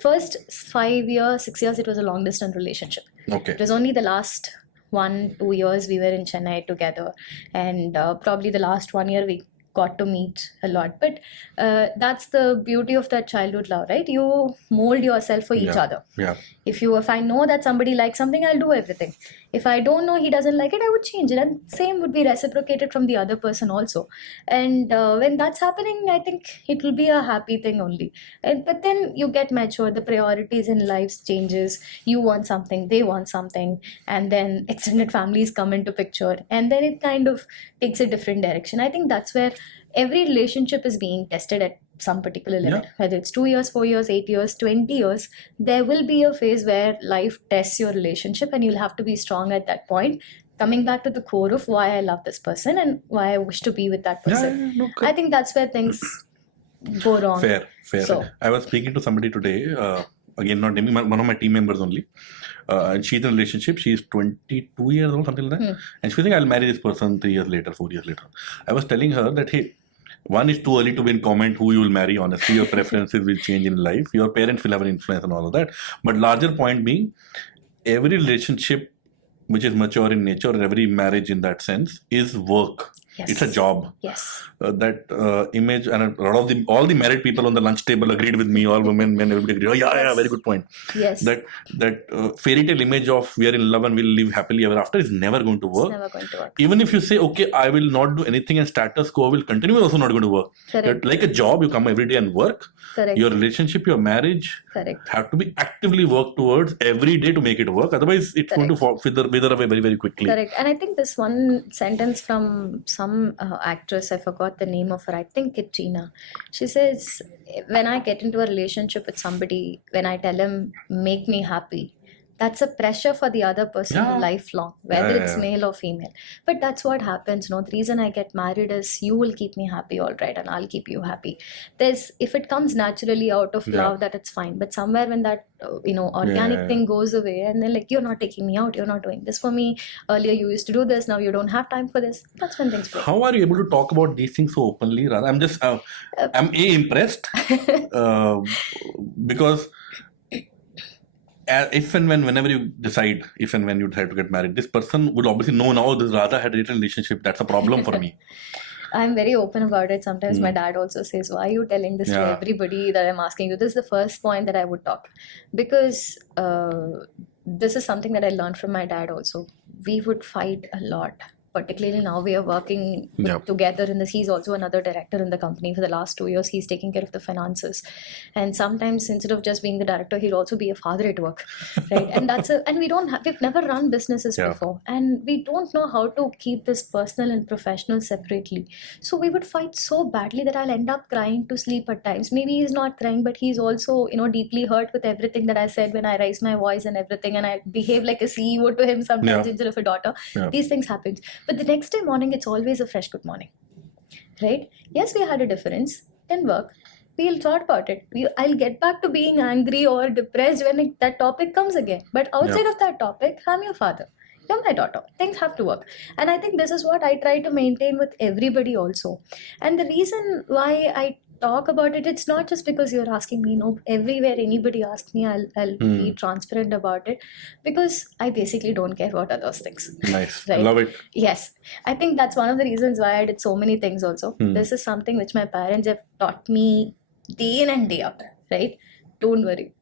first 5 years, 6 years, it was a long distance relationship. Okay. It was only the last 1-2 years we were in Chennai together, and probably the last 1 year we got to meet a lot. But that's the beauty of that childhood love, right? You mold yourself for each other. Yeah. If I know that somebody likes something, I'll do everything. If I don't know he doesn't like it, I would change it. And same would be reciprocated from the other person also. And when that's happening, I think it will be a happy thing only. But then you get mature, the priorities in life changes. You want something, they want something. And then extended families come into picture. And then it kind of takes a different direction. I think that's where every relationship is being tested at some particular level. Whether it's 2 years, 4 years, 8 years, 20 years, there will be a phase where life tests your relationship, and you'll have to be strong at that point. Coming back to the core of why I love this person and why I wish to be with that person. I think that's where things go wrong. Fair. So, I was speaking to somebody today, again, not naming, one of my team members only. And she's in a relationship. She's 22 years old, something like that. And she was thinking, I'll marry this person 3 years later, 4 years later. I was telling her that, hey, one, is too early to be in comment who you will marry. Honestly, your preferences will change in life. Your parents will have an influence and all of that. But larger point being, every relationship which is mature in nature, and every marriage in that sense, is work. Yes. It's a job. Yes. That image, and a lot of all the married people on the lunch table agreed with me. All women, men, everybody agreed. Oh yeah, very good point. Yes. That fairy tale image of we are in love and we'll live happily ever after is never going to work. It's never going to work. Even if you say, okay, I will not do anything and status quo will continue, is also not going to work. Correct. Like a job, you come every day and work. Correct. Your relationship, your marriage, correct, have to be actively worked towards every day to make it work. Otherwise, it's going to wither away very, very quickly. Correct. And I think this one sentence from some actress, I forgot the name of her, I think it's Gina. She says, when I get into a relationship with somebody, when I tell him, make me happy, that's a pressure for the other person lifelong, whether it's male or female. But that's what happens. The reason I get married is you will keep me happy, all right, and I'll keep you happy. If it comes naturally out of love, that it's fine. But somewhere when that organic thing goes away, and then like, you're not taking me out, you're not doing this for me. Earlier you used to do this, now you don't have time for this. That's when things break. How are you able to talk about these things so openly, Radha? I'm just I'm impressed because. Whenever you decide, if and when you decide to get married, this person would obviously know now this Radha had a relationship. That's a problem for me. I'm very open about it. Sometimes my dad also says, why are you telling this to everybody that I'm asking you? This is the first point that I would talk. Because this is something that I learned from my dad also. We would fight a lot. Particularly now we are working together in this. He's also another director in the company. For the last 2 years, he's taking care of the finances. And sometimes instead of just being the director, he'll also be a father at work, right? And we've never run businesses before. And we don't know how to keep this personal and professional separately. So we would fight so badly that I'll end up crying to sleep at times. Maybe he's not crying, but he's also, deeply hurt with everything that I said when I raised my voice and everything. And I behave like a CEO to him sometimes instead of a daughter. These things happen. But the next day morning, it's always a fresh good morning, right? Yes, we had a difference, didn't work. We'll talk about it. I'll get back to being angry or depressed when that topic comes again. But outside of that topic, I'm your father. You're my daughter. Things have to work. And I think this is what I try to maintain with everybody also. And the reason why I talk about it, it's not just because you're asking me. Everywhere anybody asks me, I'll be transparent about it, because I basically don't care what others think. Nice. Right? I love it. Yes. I think that's one of the reasons why I did so many things also. This is something which my parents have taught me day in and day out, right? Don't worry.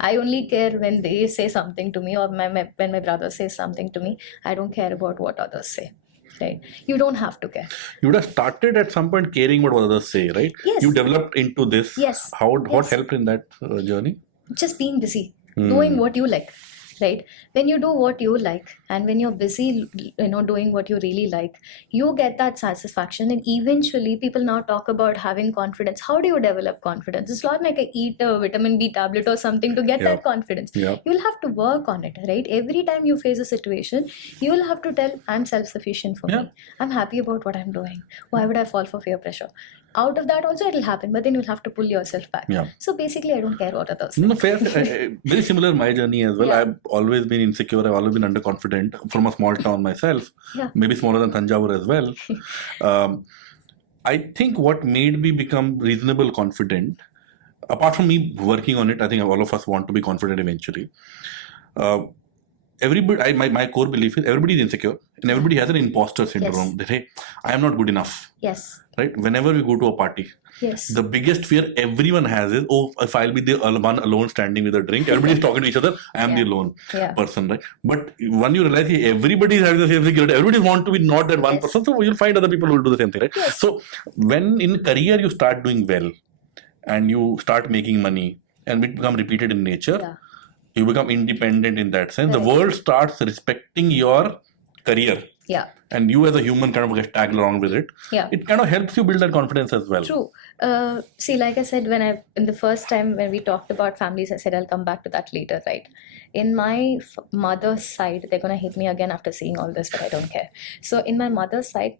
I only care when they say something to me, or when my brother says something to me. I don't care about what others say. Right. You don't have to care. You would have started at some point caring what others say, right? Yes. You developed into this. Yes. What helped in that journey? Just being busy, doing what you like, right? When you do what you like, and when you're busy, doing what you really like, you get that satisfaction. And eventually, people now talk about having confidence. How do you develop confidence? It's not like I eat a vitamin B tablet or something to get that confidence. You'll have to work on it, right? Every time you face a situation, you'll have to tell, I'm self-sufficient for me. I'm happy about what I'm doing. Why would I fall for peer pressure? Out of that also it'll happen, but then you'll have to pull yourself back. So basically, I don't care what others think. No, fair. Very similar my journey as well. I've always been insecure. I've always been underconfident from a small town myself. Maybe smaller than Thanjavur as well. I think what made me become reasonable confident, apart from me working on it, I think all of us want to be confident eventually. My core belief is everybody is insecure and everybody has an imposter syndrome. That, hey, I am not good enough. Yes. Right? Whenever we go to a party, the biggest fear everyone has is, if I'll be the one alone standing with a drink, everybody's talking to each other, I am the alone person, right? But when you realize everybody is having the same security, everybody wants to be not that one person, so you'll find other people who will do the same thing, right? Yes. So when in career you start doing well and you start making money and it become repeated in nature, you become independent in that sense. The world starts respecting your career. Yeah. And you as a human kind of get tagged along with it. Yeah. It kind of helps you build that confidence as well. True. See, like I said, in the first time when we talked about families, I said I'll come back to that later, right? In my mother's side, they're going to hate me again after seeing all this, but I don't care. So in my mother's side,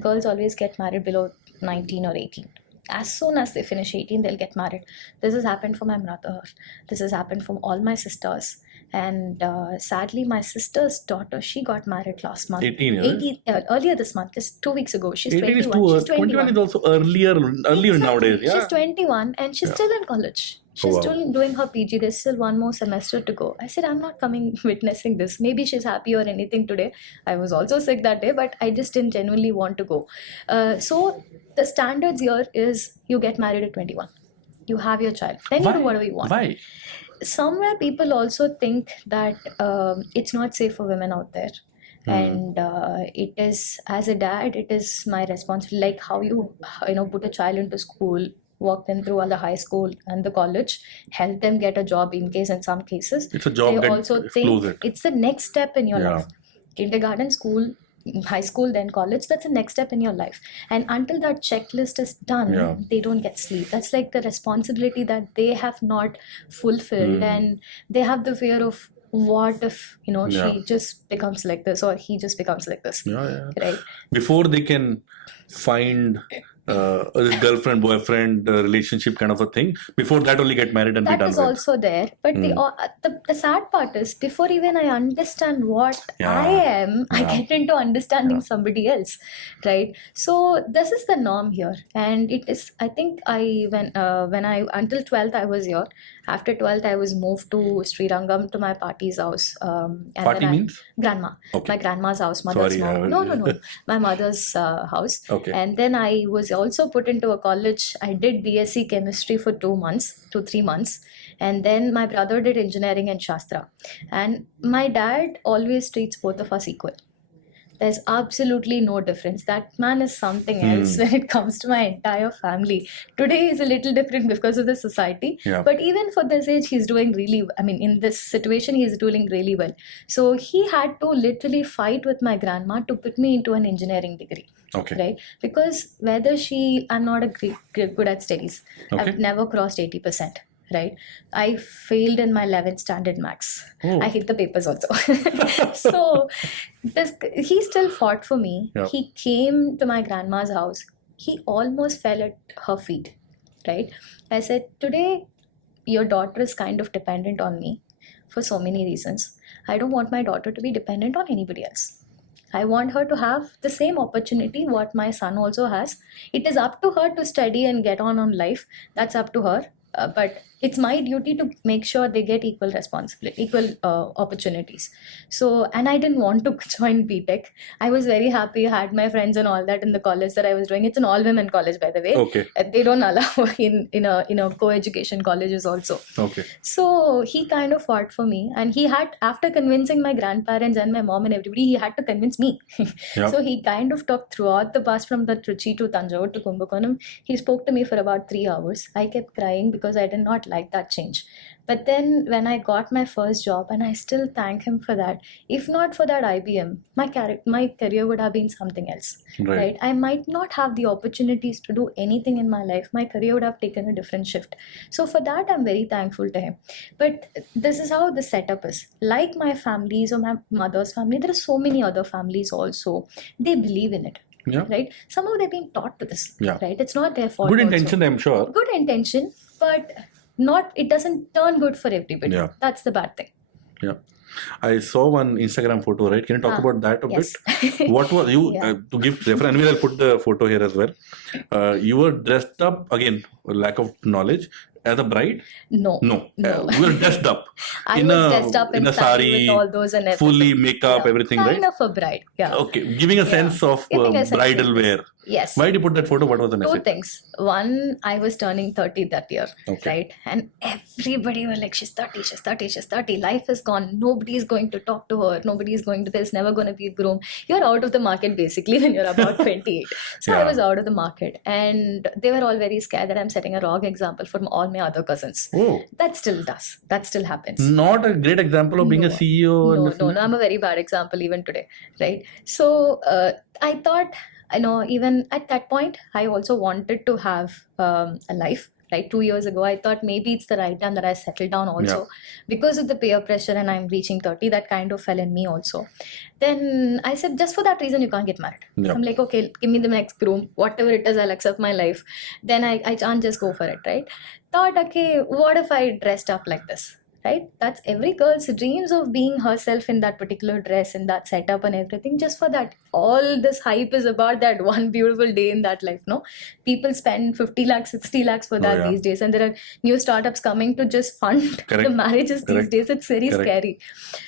girls always get married below 19 or 18. As soon as they finish 18, they'll get married. This has happened for my mother. This has happened for all my sisters. And sadly, my sister's daughter, she got married last month. 18, earlier this month, just 2 weeks ago. She's 18 21. She's 21 is also earlier Exactly. nowadays. Yeah. She's 21 and she's still in college. She's wow. still doing her PG. There's still one more semester to go. I said, I'm not coming witnessing this. Maybe she's happy or anything today. I was also sick that day, but I just didn't genuinely want to go. So the standards here is you get married at 21. You have your child. Then you do whatever you want. Why? Somewhere people also think that it's not safe for women out there. And it is, as a dad, it is my responsibility, like how you put a child into school, walk them through all the high school and the college, help them get a job in case in some cases. It's a job They that also close think it. it's the next step in your Yeah. life. Kindergarten, school, high school, then college, that's the next step in your life. And until that checklist is done, Yeah. they don't get sleep. That's like the responsibility that they have not fulfilled. And they have the fear of, what if Yeah. she just becomes like this or he just becomes like this, Yeah. right? Before they can find a girlfriend boyfriend relationship kind of a thing, before that only get married and be That done is with. also there, but the sad part is, before even I understand what Yeah. I am, I Yeah. get into understanding somebody else, right? So this is the norm here, and it is. I think when I until 12th I was here. After 12th I was moved to Srirangam to my party's house. And Party then means? grandma, Okay. my grandma's house, mother's Sorry, I mom. was- No, my mother's house. Okay. And then I was also put into a college. I did BSc chemistry for 3 months. And then my brother did engineering and Shastra. And my dad always treats both of us equal. There's absolutely no difference. That man is something else when it comes to my entire family. Today is a little different because of the society. Yeah. But even for this age, he's doing really, in this situation, he's doing really well. So he had to literally fight with my grandma to put me into an engineering degree. Okay. Right? Because I'm not good at studies. Okay. I've never crossed 80%. Right? I failed in my 11th standard maths. Oh. I hit the papers also. So he still fought for me. Yeah. He came to my grandma's house. He almost fell at her feet. Right? I said, today your daughter is kind of dependent on me for so many reasons. I don't want my daughter to be dependent on anybody else. I want her to have the same opportunity what my son also has. It is up to her to study and get on life. That's up to her. But it's my duty to make sure they get equal responsibility, equal opportunities. So, and I didn't want to join BTech. I was very happy. I had my friends and all that in the college that I was doing. It's an all-women college, by the way. Okay. They don't allow in a co-education colleges also. Okay. So he kind of fought for me, and he had, after convincing my grandparents and my mom and everybody, he had to convince me. Yeah. So he kind of talked throughout the bus from the Trichy to Tanjore to Kumbakonam. He spoke to me for about 3 hours. I kept crying because I did not like that change. But then when I got my first job, and I still thank him for that, if not for that IBM, my career would have been something else. Right? I might not have the opportunities to do anything in my life. My career would have taken a different shift. So for that, I'm very thankful to him. But this is how the setup is. Like my families or my mother's family, there are so many other families also. They believe in it. Yeah. Right? Somehow they're being taught to this. Yeah. Right? It's not their fault. Good also. intention, I'm sure. Good intention, but it doesn't turn good for everybody. Yeah. That's the bad thing. Yeah. I saw one Instagram photo, right? Can you talk about that a yes. bit? What was you, Yeah. to give reference, and I'll put the photo here as well. You were dressed up, again, lack of knowledge, as a bride? No. You were dressed up. I was dressed up in sari, with all those and everything. fully makeup, everything, kind right? of a bride. Yeah. Okay, giving a sense of Giving a sense bridal of wear. Yes. Why did you put that photo? What was the Two message? things. One, I was turning 30 that year, Okay. right? And everybody were like, she's 30, she's 30, she's 30. Life is gone. Nobody is going to talk to her. Nobody is going to this. Never going to be a groom. You're out of the market basically when you're about 28. So I Yeah. was out of the market, and they were all very scared that I'm setting a wrong example for all my other cousins. Oh, That still does. That still happens. not a great example of being a No. CEO. and this No, and that. I'm a very bad example even today, right? So I thought, even at that point, I also wanted to have a life, right? 2 years ago, I thought maybe it's the right time that I settle down also. Because of the peer pressure and I'm reaching 30, that kind of fell in me also. Then I said, just for that reason, you can't get married. Yeah. I'm like, okay, give me the next groom. Whatever it is, I'll accept my life. Then I can't just go for it, right? Thought, okay, what if I dressed up like this? right? That's every girl's dreams of being herself in that particular dress, in that setup and everything, just for that. All this hype is about that one beautiful day in that life, no? People spend 50 lakhs, 60 lakhs for that these days, and there are new startups coming to just fund the marriages these days. It's very scary.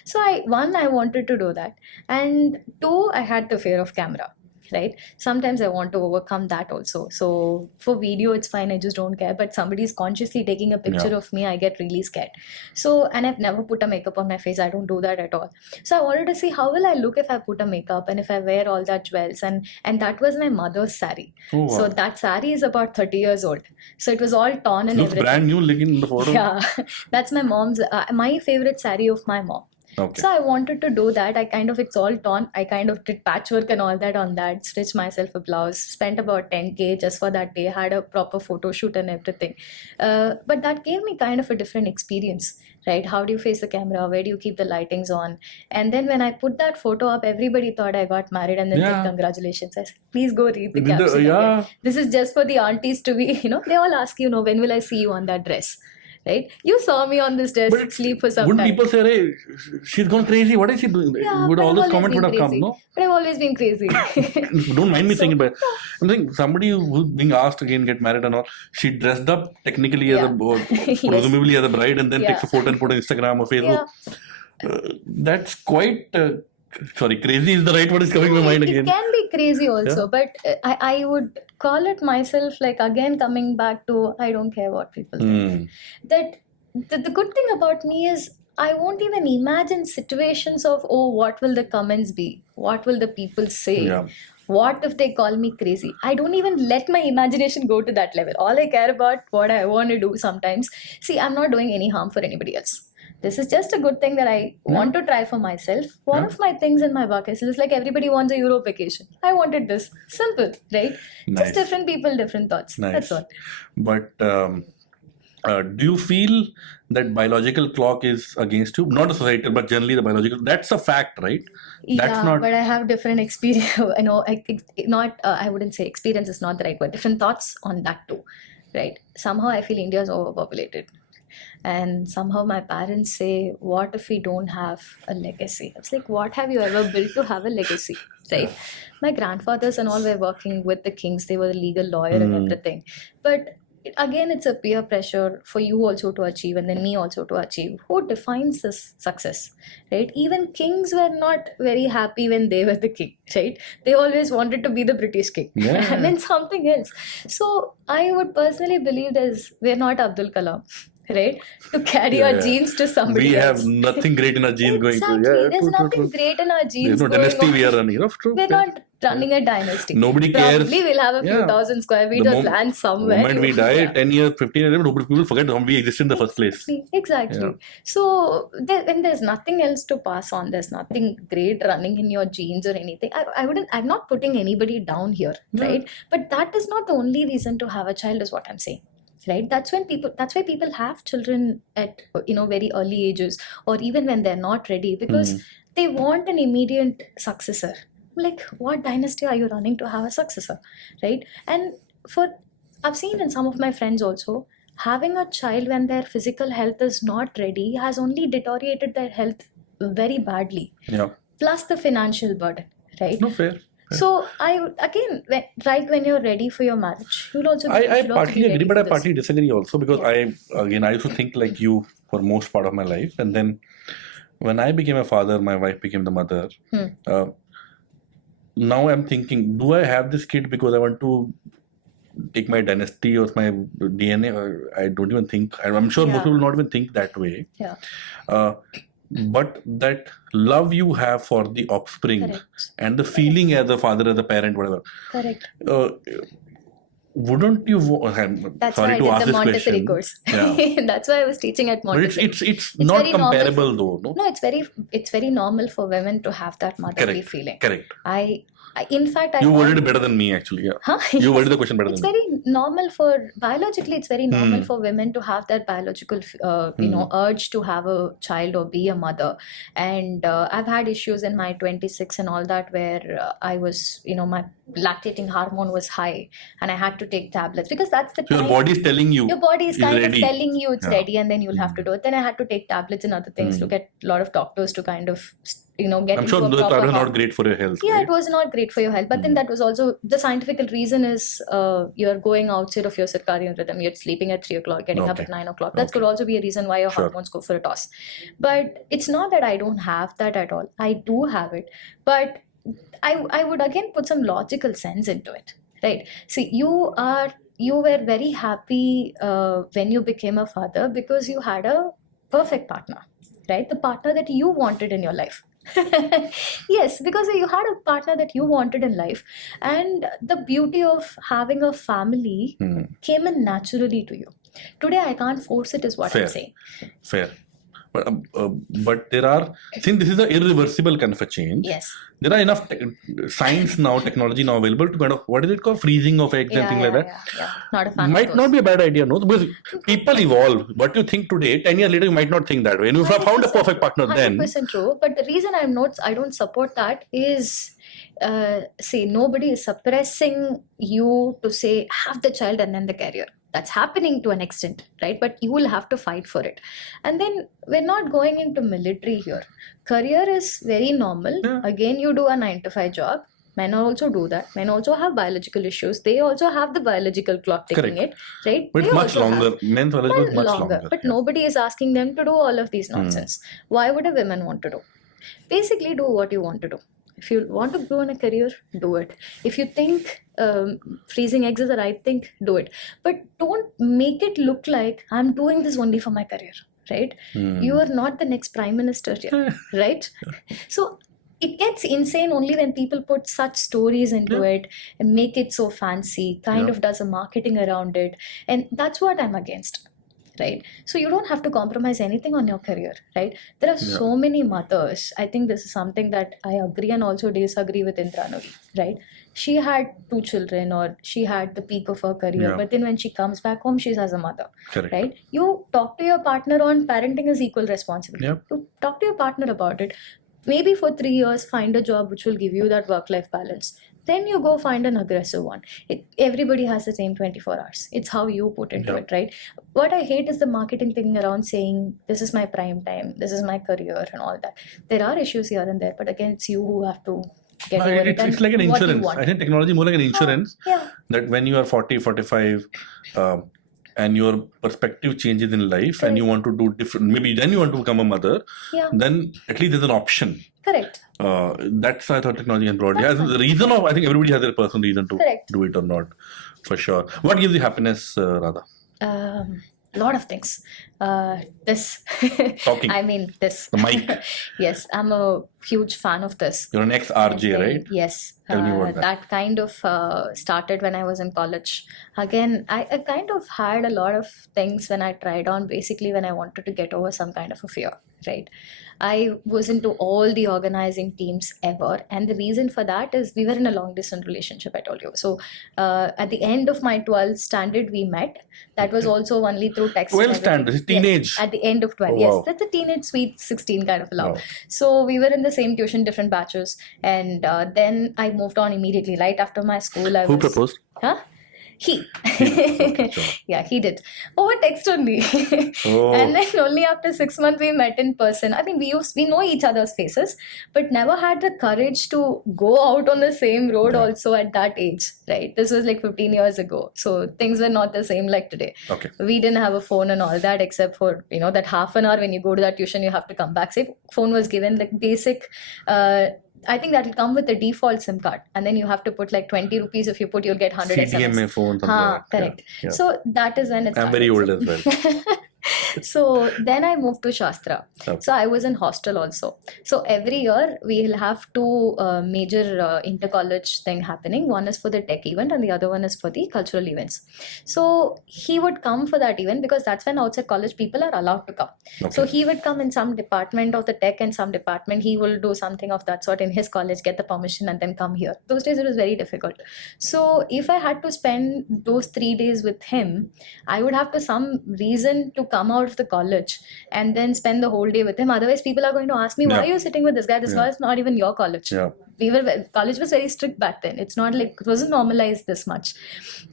So I wanted to do that, and two, I had the fear of camera. Right? Sometimes I want to overcome that also. So for video, it's fine. I just don't care. But somebody is consciously taking a picture of me, I get really scared. So, and I've never put a makeup on my face. I don't do that at all. So I wanted to see how will I look if I put a makeup and if I wear all that jewels. And that was my mother's sari. Oh, wow. So that sari is about 30 years old. So it was all torn and looks everything. Brand new looking in the photo. Yeah, that's my mom's, my favorite sari of my mom. Okay. So I wanted to do that. It's all torn. I kind of did patchwork and all that on that, stitched myself a blouse, spent about 10K just for that day, had a proper photo shoot and everything. But that gave me kind of a different experience, right? How do you face the camera? Where do you keep the lightings on? And then when I put that photo up, everybody thought I got married and then said, congratulations. I said, please go read the caption again. This is just for the aunties to be, they all ask you, when will I see you on that dress? Right? You saw me on this dress, sleep for some time. Wouldn't people say, hey, she's gone crazy, what is she doing? Yeah, would all this comment would have come, no? But I've always been crazy. Don't mind me saying it, but I'm saying somebody who's being asked to again get married and all, she dressed up technically as presumably as a bride, and then takes a photo and put on Instagram or Facebook. That's quite... crazy is the right word is coming to my mind again. It can be crazy also, but I would call it myself, like, again coming back to I don't care what people think. That the good thing about me is I won't even imagine situations of, what will the comments be? What will the people say? Yeah. What if they call me crazy? I don't even let my imagination go to that level. All I care about, what I want to do sometimes. See, I'm not doing any harm for anybody else. This is just a good thing that I want to try for myself. One of my things in my bucket list is like everybody wants a Europe vacation. I wanted this. Simple, right? Nice. Just different people, different thoughts. Nice. That's all. But do you feel that biological clock is against you? Not the societal, but generally the biological. That's a fact, right? That's but I have different experience. I think I wouldn't say experience is not the right word. Different thoughts on that too, right? Somehow I feel India is overpopulated. And somehow my parents say, what if we don't have a legacy? I was like, what have you ever built to have a legacy, right? My grandfathers and all were working with the kings. They were a legal lawyer and everything. But again, it's a peer pressure for you also to achieve and then me also to achieve. Who defines this success, right? Even kings were not very happy when they were the king, right? They always wanted to be the British king and then something else. So I would personally believe we're not Abdul Kalam. Right? To carry our genes to somebody else. We have nothing great in our genes going through. There's nothing great in our genes. There's no dynasty we are running. We're not running a dynasty. Nobody cares. Probably we'll have a few thousand square feet of land somewhere. The moment we die, 10 years, 15 years, people forget how we exist in the first place. Exactly. Yeah. So when there's nothing else to pass on, there's nothing great running in your genes or anything. I'm not putting anybody down here, right? But that is not the only reason to have a child, is what I'm saying. Right? That's why people have children at very early ages, or even when they're not ready, because they want an immediate successor. Like, what dynasty are you running to have a successor, right? And I've seen in some of my friends also, having a child when their physical health is not ready has only deteriorated their health very badly. Yeah. Plus the financial burden, right? No, fair. So when you're ready for your marriage, you'll also be I partly agree, but I partly disagree also, because I used to think like you for most part of my life, and then when I became a father, my wife became the mother. Now I'm thinking, do I have this kid because I want to take my dynasty or my DNA? Or I don't even think. I'm sure most people will not even think that way. Yeah. But that love you have for the offspring and the feeling as a father, as a parent, whatever. Correct. Wouldn't you? That's why I did the Montessori course. Yeah. That's why I was teaching at Montessori. But it's not comparable though, no? No, it's very normal for women to have that motherly feeling. Correct. In fact, You worded it better than me, actually. Yeah. Huh? You worded the question better It's than me. very normal biologically, it's very normal for women to have that biological, urge to have a child or be a mother. And I've had issues in my 26 and all that where I was, my lactating hormone was high and I had to take tablets because that's the So your body is telling you. Your body is it's kind ready. of telling you it's ready, and then you'll have to do it. Then I had to take tablets and other things to get a lot of doctors to kind of, get I'm into sure a those proper tablets are not great for your health. Yeah, right? it was not great for your health. But then that was also the scientific reason is you're going outside of your circadian rhythm. You're sleeping at 3 o'clock, getting up at 9 o'clock. That could also be a reason why your hormones go for a toss. But it's not that I don't have that at all. I do have it. But I would again put some logical sense into it. Right? See, you were very happy when you became a father because you had a perfect partner, right? The partner that you wanted in your life. Yes, because you had a partner that you wanted in life, and the beauty of having a family came in naturally to you. Today, I can't force it, is what I'm saying. Fair. But there are, since this is an irreversible kind of a change, Yes, there are enough science now, technology now available to kind of, what is it called? Freezing of eggs and things like that. Yeah. Not a fan Might of not those. be a bad idea, no? Because people evolve. What you think today, 10 years later, you might not think that way. And if you have found a perfect partner then. 100% true. But the reason I don't support that is, say, nobody is suppressing you to say, have the child and then the career. That's happening to an extent, right? But you will have to fight for it. And then we're not going into military here. Career is very normal. Yeah. Again, you do a 9 to 5 job. Men also do that. Men also have biological issues. They also have the biological clock ticking Correct. it, right? But They it's much also longer. have- Men's biology is much longer. But nobody is asking them to do all of these nonsense. Why would a woman want to do? Basically, do what you want to do. If you want to grow in a career, do it. If you think freezing eggs is the right thing, do it. But don't make it look like I'm doing this only for my career, right? You are not the next prime minister here, right? So it gets insane only when people put such stories into it and make it so fancy, kind of does a marketing around it. And that's what I'm against. Right. So you don't have to compromise anything on your career, right? There are so many mothers. I think this is something that I agree and also disagree with Indranavi, right? She had 2 children or she had the peak of her career, but then when she comes back home, she's as a mother, Correct. right? You talk to your partner on parenting is equal responsibility. You talk to your partner about it. Maybe for 3 years, find a job which will give you that work-life balance. Then you go find an aggressive one. Everybody has the same 24 hours. It's how you put into it, right? What I hate is the marketing thing around saying, this is my prime time, this is my career and all that. There are issues here and there, but again, it's you who have to get over it. It's like an what you insurance. want. I think technology is more like an insurance. Yeah. That when you are 40, 45, and your perspective changes in life and you want to do different, maybe then you want to become a mother, then at least there's an option. Correct. That's I thought technology has brought. Yeah, the reason of, I think everybody has their personal reason to do it or not, for sure. What gives you happiness, Radha? Lot of things. This. Talking. I mean, this. The mic. Yes, I'm a huge fan of this. You're an ex-RJ, right? Yes. Tell me about that. That kind of started when I was in college. Again, I kind of had a lot of things when I tried on, basically when I wanted to get over some kind of a fear, right? I was into all the organizing teams ever. And the reason for that is we were in a long distance relationship, I told you. So at the end of my 12th standard, we met. That was also only through text. 12th standard, teenage. Yes, at the end of 12. Oh, yes, wow. that's a teenage sweet 16 kind of a love. Wow. So we were in the same tuition, different batches. And then I moved on immediately. Right after my school, Who proposed? Huh? He. Okay, sure. Yeah, he did. Over text only. Oh. And then only after 6 months we met in person. I mean, we know each other's faces, but never had the courage to go out on the same road also at that age, right? This was like 15 years ago. So things were not the same like today. Okay. We didn't have a phone and all that, except for, that half an hour when you go to that tuition, you have to come back. Say phone was given, like basic, I think that will come with the default SIM card, and then you have to put like 20 rupees. If you put, you'll get 100 CDMA SMS. phone. Something like that. Correct. Yeah. So that is when it's. I'm very old as well. So then I moved to Shastra. Okay. So I was in hostel also. So every year we'll have two major inter-college thing happening. One is for the tech event and the other one is for the cultural events. So he would come for that event because that's when outside college people are allowed to come. So he would come in some department of the tech and some department. He will do something of that sort in his college, get the permission and then come here. Those days it was very difficult. So if I had to spend those 3 days with him, I would have to some reason to come out of the college and then spend the whole day with him. Otherwise, people are going to ask me, why are you sitting with this guy? This guy is not even your college. College was very strict back then. It's not like it wasn't normalized this much.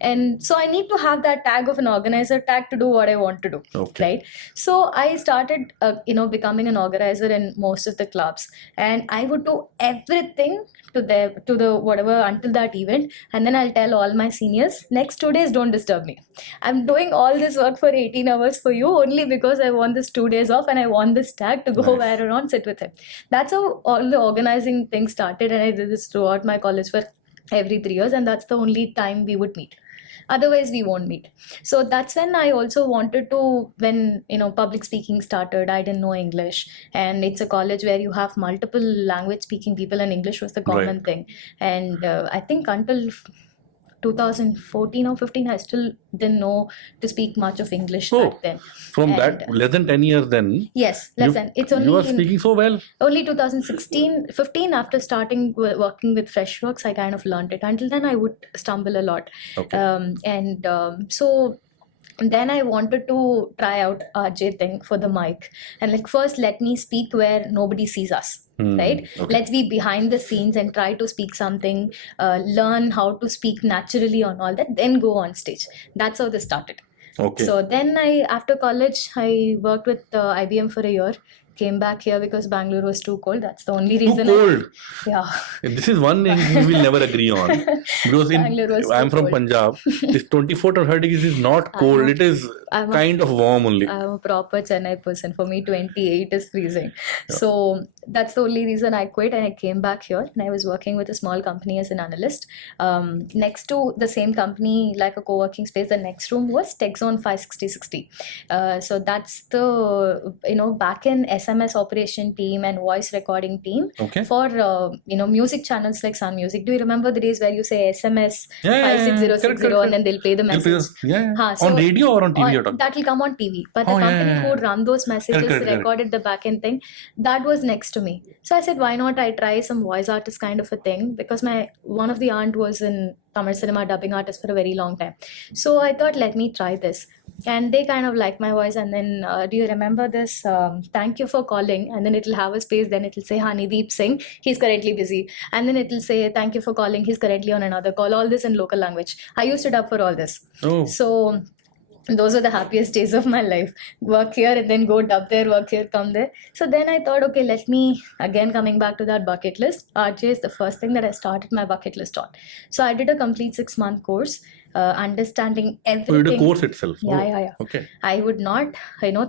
And so I need to have that tag of an organizer tag to do what I want to do. Right. So I started, becoming an organizer in most of the clubs, and I would do everything to the whatever until that event, and then I'll tell all my seniors, next 2 days don't disturb me. I'm doing all this work for 18 hours for you only because I want this 2 days off and I want this tag to go where around sit with him. That's how all the organizing things started, and I did this throughout my college for every 3 years, and that's the only time we would meet. Otherwise we won't meet. So that's when I also wanted to, when public speaking started, I didn't know English, and it's a college where you have multiple language speaking people and English was the common thing. And I think until 2014 or 15 I still didn't know to speak much of English back then. From that less than 10 years then? Yes, less than. It's only you are speaking so well. Only 2015 after starting working with Freshworks I kind of learned it. Until then I would stumble a lot. So then I wanted to try out RJ thing for the mic, and first let me speak where nobody sees us. Right? Let's be behind the scenes and try to speak something, learn how to speak naturally on all that, then go on stage. That's how this started. So then after college, I worked with IBM for a year. Came back here because Bangalore was too cold. That's the only reason. Too cold? This is one thing we will never agree on. Because I'm from Punjab. This 24 to 30 degrees is not cold. It is kind of warm only. I'm a proper Chennai person. For me, 28 is freezing. So that's the only reason I quit and I came back here. And I was working with a small company as an analyst. Next to the same company, like a co-working space, the next room was TechZone 56060. So that's the, back-end SMS operation team and voice recording team for, music channels like Sun Music. Do you remember the days where you say SMS 56060 and then they'll play the message? So on radio or on TV? That will come on TV. But the company who would run those messages recorded the back-end thing. That was next to me. So I said, why not I try some voice artist kind of a thing? Because one of the aunt was in Tamil cinema dubbing artist for a very long time. So I thought, let me try this. And they kind of liked my voice. And then, do you remember this? Thank you for calling. And then it'll have a space. Then it'll say, Hanideep Singh, he's currently busy. And then it'll say, thank you for calling, he's currently on another call. All this in local language. I used to dub for all this. So those are the happiest days of my life. Work here and then go dub there, work here, come there. So then I thought, okay, let me, again coming back to that bucket list, RJ is the first thing that I started my bucket list on. So I did a complete 6-month course, understanding everything. You did a course itself? Yeah. Okay. I would not,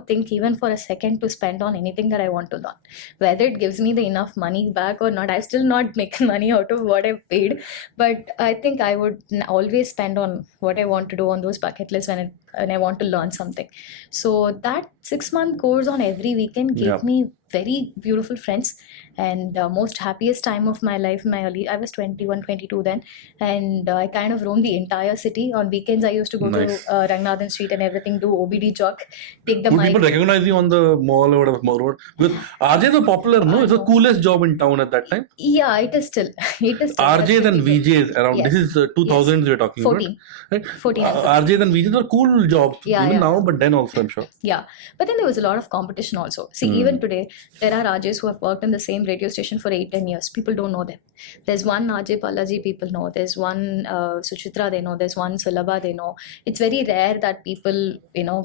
think even for a second to spend on anything that I want to learn. Whether it gives me the enough money back or not, I've still not making money out of what I've paid. But I think I would always spend on what I want to do on those bucket lists when I want to learn something. So that 6-month course on every weekend gave me very beautiful friends and most happiest time of my life. I was 21, 22 then, and I kind of roamed the entire city. On weekends, I used to go to Rangnathan Street and everything, do OBD jock, take the mic. People recognize you on the mall or whatever road? Because RJ is popular, no? It's the coolest job in town at that time. Yeah, it is still. RJs and VJs around. Yes. This is 2000s we're talking 14. about. Right? 14. RJs and VJs are cool jobs even now, but then also I'm sure. Yeah, but then there was a lot of competition also. See, even today, there are RJs who have worked in the same radio station for 8-10 years. People don't know them. There's one RJ Palaji people know. There's one Suchitra they know. There's one Sulabha they know. It's very rare that people,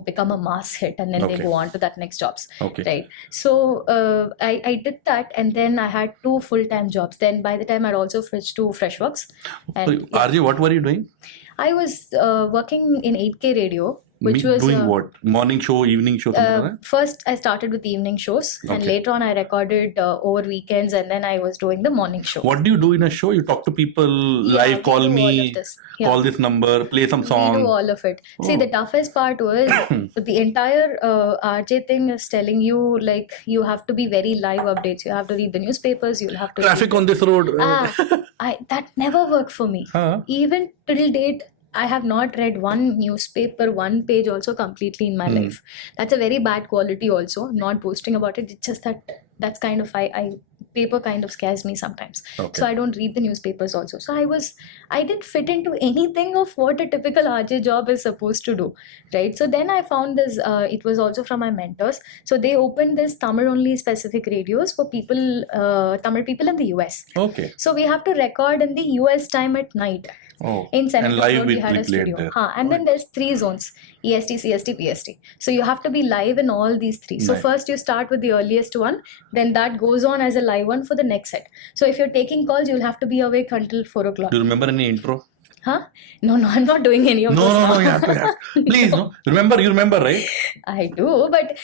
become a mass hit and then they go on to that next jobs. Right. So I did that, and then I had 2 full-time jobs. Then by the time I'd also switched to Freshworks. And, RJ, what were you doing? I was working in 8K radio which was doing what? Morning show, evening show, something like that? first I started with evening shows, and Okay. later on I recorded over weekends, and then I was doing the morning show. What do you do in a show? You talk to people live, we call do all me, of this. Yeah. call this number, play some We song. do all of it. See, Oh. the toughest part was the entire RJ thing is telling you, like, you have to be very live updates. You have to read the newspapers. You'll have to Traffic on this road. that never worked for me. Huh? Even till date, I have not read one newspaper, one page also completely in my life. That's a very bad quality also. I'm not boasting about it. It's just that that's kind of paper kind of scares me sometimes. Okay. So I don't read the newspapers also. So I didn't fit into anything of what a typical RJ job is supposed to do, right? So then I found this, it was also from my mentors. So they opened this Tamil only specific radios for people, Tamil people in the US. Okay. So we have to record in the US time at night. Oh. In Senator And live Road, we had a played studio. there. And then there's 3 zones: EST, CST, PST. So you have to be live in all these 3. So Nice. first you start with the earliest one, then that goes on as a live one for the next set. So if you're taking calls, you'll have to be awake until 4 o'clock. Do you remember any intro? Huh? No, I'm not doing any of No, those no, now. no, you have to. Please, no. You remember, right? I do, but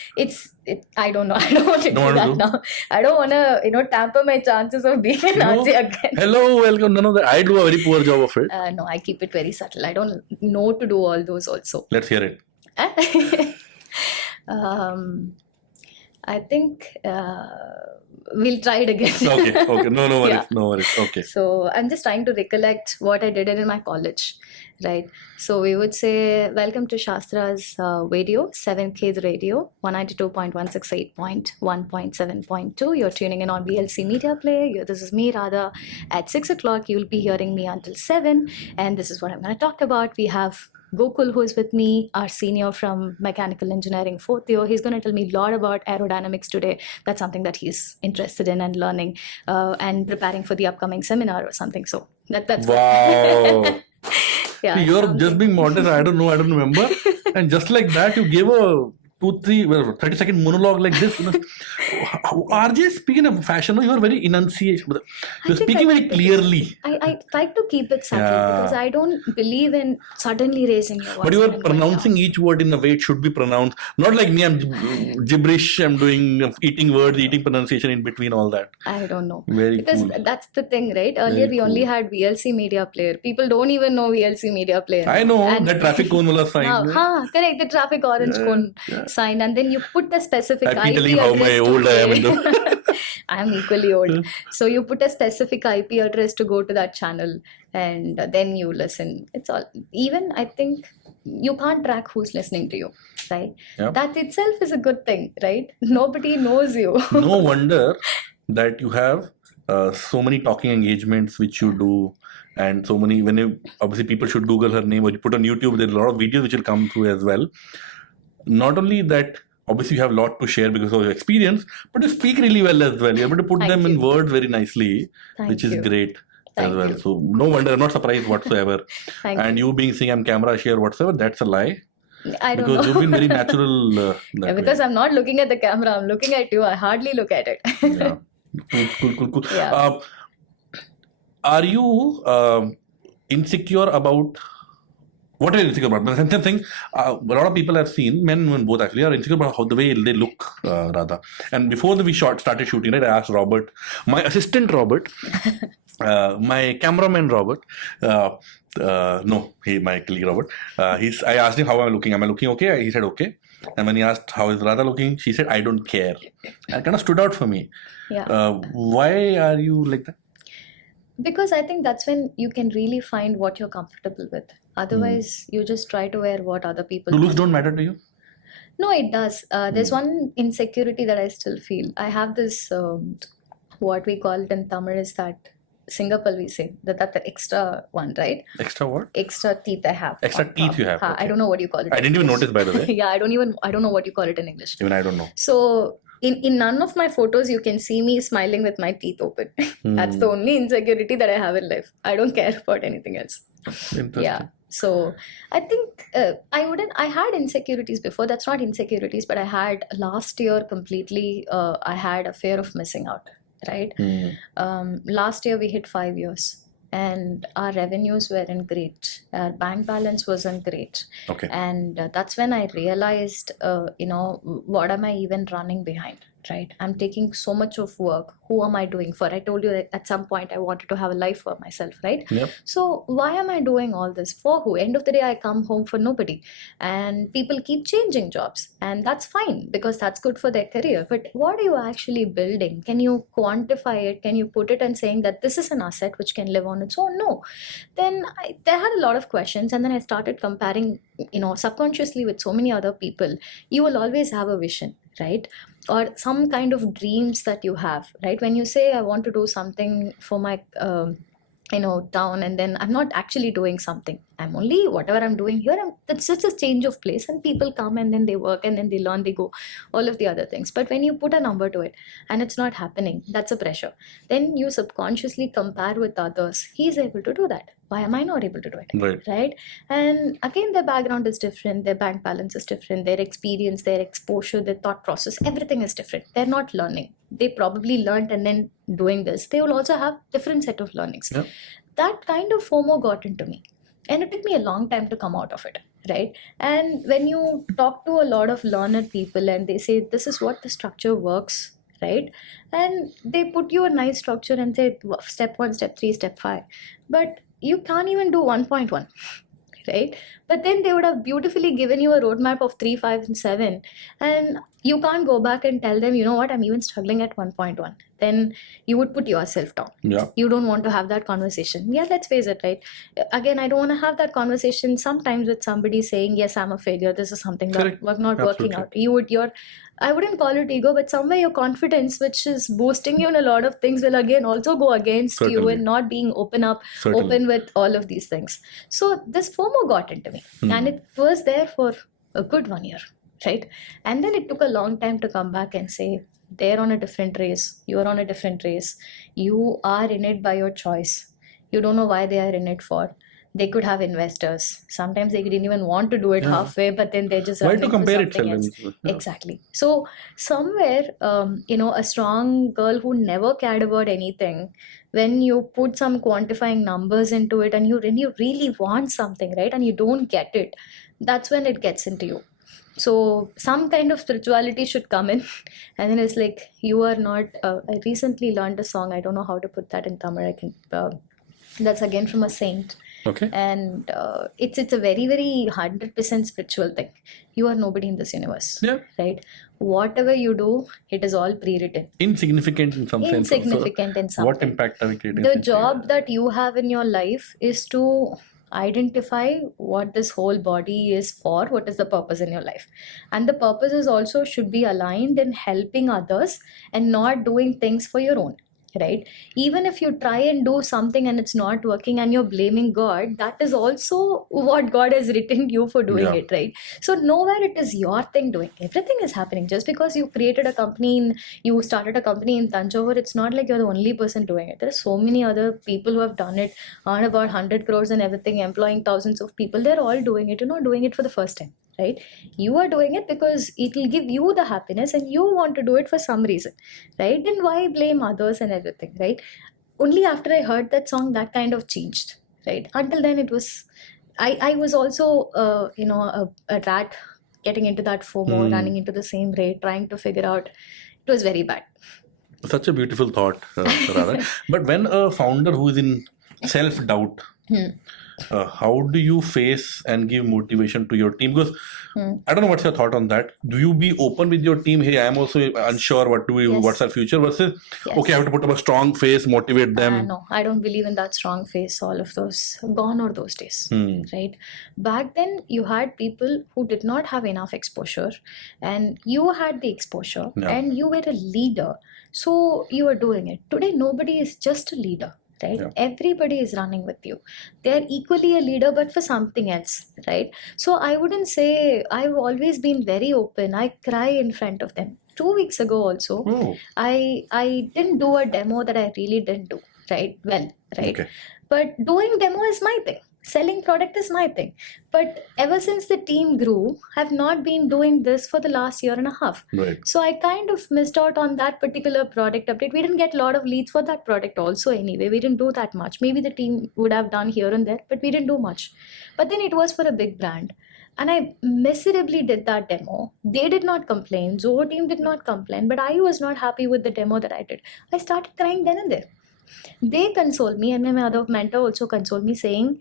I don't know. I don't want to Don't do want that to do? now. I don't want to, tamper my chances of being an No. RJ again. Hello, welcome. None of that. I do a very poor job of it. No, I keep it very subtle. I don't know to do all those also. Let's hear it. I think we'll try it again. Okay. No worries. Yeah. No worries. Okay. So I'm just trying to recollect what I did in my college, right? So we would say, welcome to Shastra's radio, 7K's radio, 192.168.1.7.2. You're tuning in on VLC Media Play. This is me, Radha. At 6 o'clock, you'll be hearing me until 7. And this is what I'm going to talk about. We have Gokul, who is with me, our senior from mechanical engineering, 4th year. He's going to tell me a lot about aerodynamics today. That's something that he's interested in and learning and preparing for the upcoming seminar or something. So that's Wow. yeah. You're something. just being modest. I don't know. I don't remember. And just like that, you gave a 30-second monologue like this. RJ, speaking of fashion, you are very enunciation. You're think speaking I very keep it clearly. I like to keep it subtle Yeah. because I don't believe in suddenly raising your voice. But you are and going pronouncing down. each word in the way it should be pronounced. Not like me, I'm gibberish, I'm doing eating words, eating pronunciation in between all that. I don't know. Very Because cool. that's the thing, right? Earlier Very we only cool. had VLC Media Player. People don't even know VLC Media Player. I know, And that traffic cone wala sign. correct, the traffic orange cone sign, and then you put the specific I keep IP telling how address my to old I am play. in the... I am equally old. So you put a specific IP address to go to that channel, and then you listen. It's all. Even I think you can't track who's listening to you, right? Yep. That itself is a good thing, right? Nobody knows you. No wonder that you have so many talking engagements which you do, and so many, obviously people should Google her name, or you put on YouTube, there's a lot of videos which will come through as well. Not only that, obviously you have a lot to share because of your experience, but you speak really well as well. You're able to put Thank them in you. words very nicely, Thank which is you. great as Thank well. you. So no wonder, I'm not surprised whatsoever. Thank And you being saying I'm camera shy or whatsoever, that's a lie. I don't Because know. you've been very natural that Yeah, because way. I'm not looking at the camera, I'm looking at you. I hardly look at it. Yeah. Cool. Yeah. Are you insecure about... What are you insecure about? But the same thing, a lot of people I've seen, men and women both actually, are insecure about how the way they look, Radha. And before we started shooting, right, I asked Robert, my assistant Robert, my cameraman Robert, my colleague Robert, I asked him how am I looking okay? He said okay. And when he asked how is Radha looking, she said I don't care. That kind of stood out for me. Yeah. Why are you like that? Because I think that's when you can really find what you're comfortable with. Otherwise, you just try to wear what other people Do looks want. don't matter to you? No, it does. There's one insecurity that I still feel. I have this, what we call it in Tamil is that Singapore we say, that's the extra one, right? Extra what? Extra teeth I have. Extra on teeth top. you have, I okay. don't know what you call it. I in didn't even English. notice, by the way. Yeah, I don't know what you call it in English. Even I don't know. So in none of my photos you can see me smiling with my teeth open. That's the only insecurity that I have in life. I don't care about anything else. Interesting. Yeah. So I think I had insecurities before. That's not insecurities, but I had last year completely, I had a fear of missing out, right? Last year we hit 5 years. and our revenues weren't great. Our bank balance wasn't great. Okay. And that's when I realized, what am I even running behind? Right? I'm taking so much of work. Who am I doing for? I told you that at some point I wanted to have a life for myself, right? Yep. So why am I doing all this? For who? End of the day, I come home for nobody. And people keep changing jobs. And that's fine because that's good for their career. But what are you actually building? Can you quantify it? Can you put it and saying that this is an asset which can live on its own? No. Then there had a lot of questions. And then I started comparing, subconsciously with so many other people. You will always have a vision, right? Or some kind of dreams that you have, right? When you say, I want to do something for my, town, and then I'm not actually doing something. I'm only, whatever I'm doing here, that's just a change of place, and people come and then they work and then they learn, they go, all of the other things. But when you put a number to it and it's not happening, that's a pressure. Then you subconsciously compare with others. He's able to do that. Why am I not able to do it? Right? And again, their background is different, their bank balance is different, their experience, their exposure, their thought process, everything is different. They're not learning. They probably learned and then doing this. They will also have different set of learnings. Yep. That kind of FOMO got into me. And it took me a long time to come out of it, right? And when you talk to a lot of learned people and they say, this is what the structure works, right? And they put you a nice structure and say, step 1, step 3, step 5. But you can't even do 1.1, right? But then they would have beautifully given you a roadmap of 3, 5, and 7. And you can't go back and tell them, you know what, I'm even struggling at 1.1. Then you would put yourself down. Yeah. You don't want to have that conversation. Yeah, let's face it, right? Again, I don't want to have that conversation sometimes with somebody saying, yes, I'm a failure. This is something that not working out. I wouldn't call it ego, but somewhere your confidence, which is boosting you in a lot of things, will again also go against you and not being open with all of these things. So this FOMO got into me and it was there for a good 1 year, right? And then it took a long time to come back and say, they're on a different race. You're on a different race. You are in it by your choice. You don't know why they are in it for. They could have investors. Sometimes they didn't even want to do it halfway, but then they're just why running to compare for something else. Yeah. Exactly. So somewhere, a strong girl who never cared about anything, when you put some quantifying numbers into it and you really want something, right, and you don't get it, that's when it gets into you. So some kind of spirituality should come in, and then it's like, you are not. I recently learned a song. I don't know how to put that in Tamil. I can. That's again from a saint. Okay. And it's a very, very 100% spiritual thing. You are nobody in this universe. Yeah. Right? Whatever you do, it is all pre-written. Insignificant in some sense. Insignificant in some. What impact are we creating? The job that you have in your life is to identify what this whole body is for, what is the purpose in your life. And the purposes also should be aligned in helping others and not doing things for your own. Right? Even if you try and do something and it's not working and you're blaming God, that is also what God has written you for doing it, right? So nowhere it is your thing doing. Everything is happening. Just because you created a company, you started a company in Tanjore, it's not like you're the only person doing it. There are so many other people who have done it, earn about 100 crores and everything, employing thousands of people. They're all doing it. You're not doing it for the first time. Right? You are doing it because it will give you the happiness and you want to do it for some reason, right? Then why blame others and everything, right? Only after I heard that song, that kind of changed, right? Until then it was, I was also, a rat getting into that FOMO, running into the same rate, trying to figure out. It was very bad. Such a beautiful thought, Radha. But when a founder who is in self-doubt, how do you face and give motivation to your team? Because I don't know what's your thought on that. Do you be open with your team? Hey, I am also unsure. What's our future? Versus, okay, I have to put up a strong face, motivate them. No, I don't believe in that strong face. All of those gone are those days, right? Back then, you had people who did not have enough exposure, and you had the exposure, and you were a leader. So you were doing it. Today, nobody is just a leader. Right? Yeah. Everybody is running with you. They're equally a leader, but for something else, right? So I wouldn't say, I've always been very open. I cry in front of them. 2 weeks ago also, I didn't do a demo that I really didn't do, right? Well, right? Okay. But doing demo is my thing. Selling product is my thing. But ever since the team grew, I've not been doing this for the last year and a half. Right. So I kind of missed out on that particular product update. We didn't get a lot of leads for that product also anyway. We didn't do that much. Maybe the team would have done here and there, but we didn't do much. But then it was for a big brand. And I miserably did that demo. They did not complain. Zoho team did not complain. But I was not happy with the demo that I did. I started crying then and there. They consoled me, and my other mentor also consoled me, saying,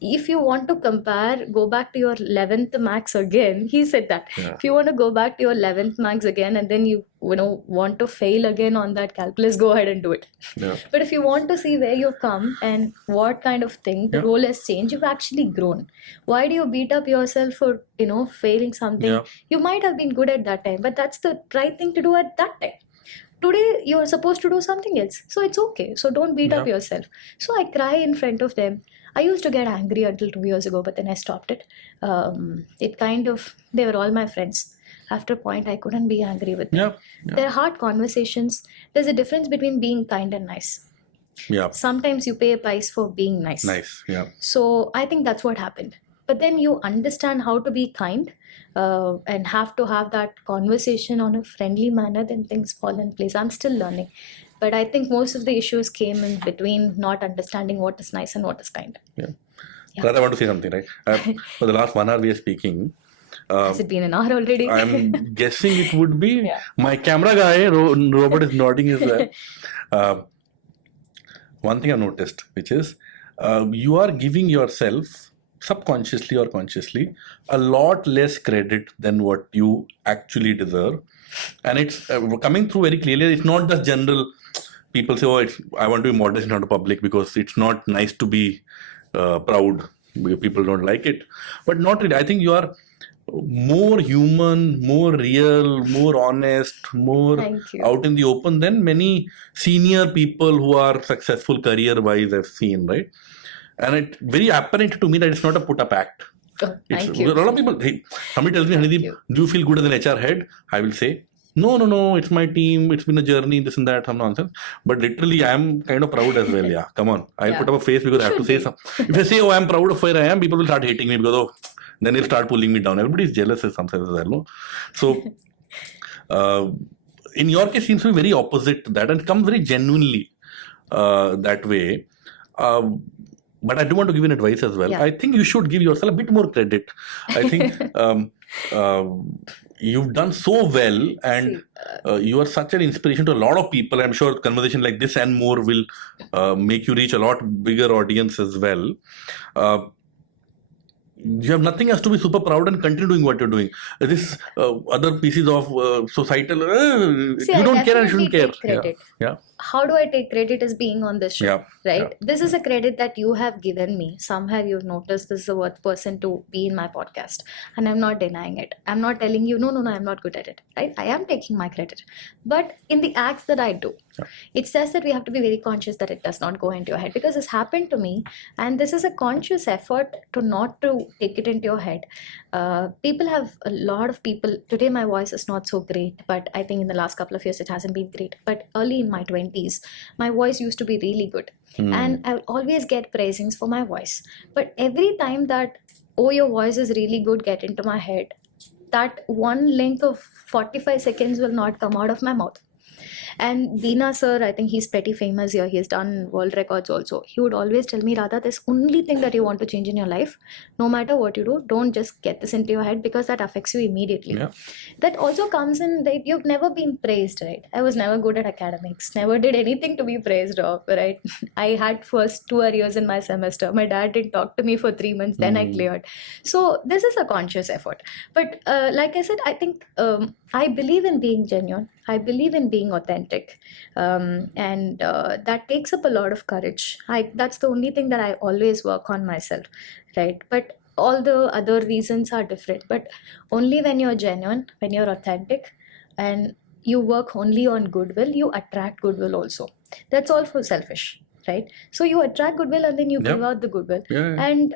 if you want to compare, go back to your 11th max again. He said that. Yeah. If you want to go back to your 11th max again and then you want to fail again on that calculus, go ahead and do it. Yeah. But if you want to see where you've come and what kind of thing the Yeah. role has changed, you've actually grown. Why do you beat up yourself for failing something? Yeah. You might have been good at that time, but that's the right thing to do at that time. Today you're supposed to do something else, so it's okay. So don't beat up Yeah. yourself. So I cry in front of them. I used to get angry until 2 years ago, but then I stopped it. They were all my friends. After a point, I couldn't be angry with them. Yeah. Yeah. They're hard conversations. There's a difference between being kind and nice. Yeah. Sometimes you pay a price for being nice. Nice. Yeah. So I think that's what happened. But then you understand how to be kind and have to have that conversation on a friendly manner, then things fall in place. I'm still learning. But I think most of the issues came in between not understanding what is nice and what is kind. Yeah. Yeah. Radha, I want to say something, right? For the last 1 hour we are speaking. Has it been an hour already? I'm guessing it would be. Yeah. My camera guy, Robert, is nodding his head. One thing I've noticed, which is you are giving yourself, subconsciously or consciously, a lot less credit than what you actually deserve. And it's coming through very clearly. It's not just general. People say, I want to be modest in front of public because it's not nice to be proud. People don't like it. But not really. I think you are more human, more real, more honest, more Thank you. out in the open than many senior people who are successful career-wise I've seen, right? And it's very apparent to me that it's not a put-up act. Oh, It's, thank you. a lot of people, somebody tells me, Hanideep, you. do you feel good as an HR head? I will say, no, it's my team, it's been a journey, this and that, some nonsense. But literally, I am kind of proud as well, yeah. Come on, I'll Yeah. put up a face because I have to Should say be. something. If I say, I'm proud of where I am, people will start hating me because, then they'll start pulling me down. Everybody's jealous in some sense as well, no? So, in your case, seems to be very opposite to that and comes very genuinely that way. But I do want to give you an advice as well. Yeah. I think you should give yourself a bit more credit. I think you've done so well, and you are such an inspiration to a lot of people. I'm sure conversation like this and more will make you reach a lot bigger audience as well. You have nothing else to be super proud and continue doing what you're doing. This other pieces of societal, See, you I don't care and definitely shouldn't care. take credit. Yeah. How do I take credit as being on this show? Yeah. Right? This is a credit that you have given me. Somehow you've noticed this is a worth person to be in my podcast. And I'm not denying it. I'm not telling you, no, I'm not good at it. Right? I am taking my credit. But in the acts that I do, it says that we have to be very conscious that it does not go into your head, because this happened to me, and this is a conscious effort to not to take it into your head. People have a lot of people. Today my voice is not so great, but I think in the last couple of years it hasn't been great. But early in my 20s, my voice used to be really good. And I would always get praisings for my voice. But every time that, your voice is really good, get into my head, that one length of 45 seconds will not come out of my mouth. And Deena sir, I think he's pretty famous here. He's done world records also. He would always tell me, Radha, this only thing that you want to change in your life, no matter what you do, don't just get this into your head, because that affects you immediately. Yeah. That also comes in that you've never been praised, right? I was never good at academics, never did anything to be praised of, right? I had first 2 arrears in my semester. My dad didn't talk to me for 3 months, then I cleared. So this is a conscious effort. But like I said, I think I believe in being genuine. I believe in being authentic. And that takes up a lot of courage. That's the only thing that I always work on myself, right? But all the other reasons are different. But only when you're genuine, when you're authentic, and you work only on goodwill, you attract goodwill also. That's all for selfish. right? So you attract goodwill and then you give out the goodwill. And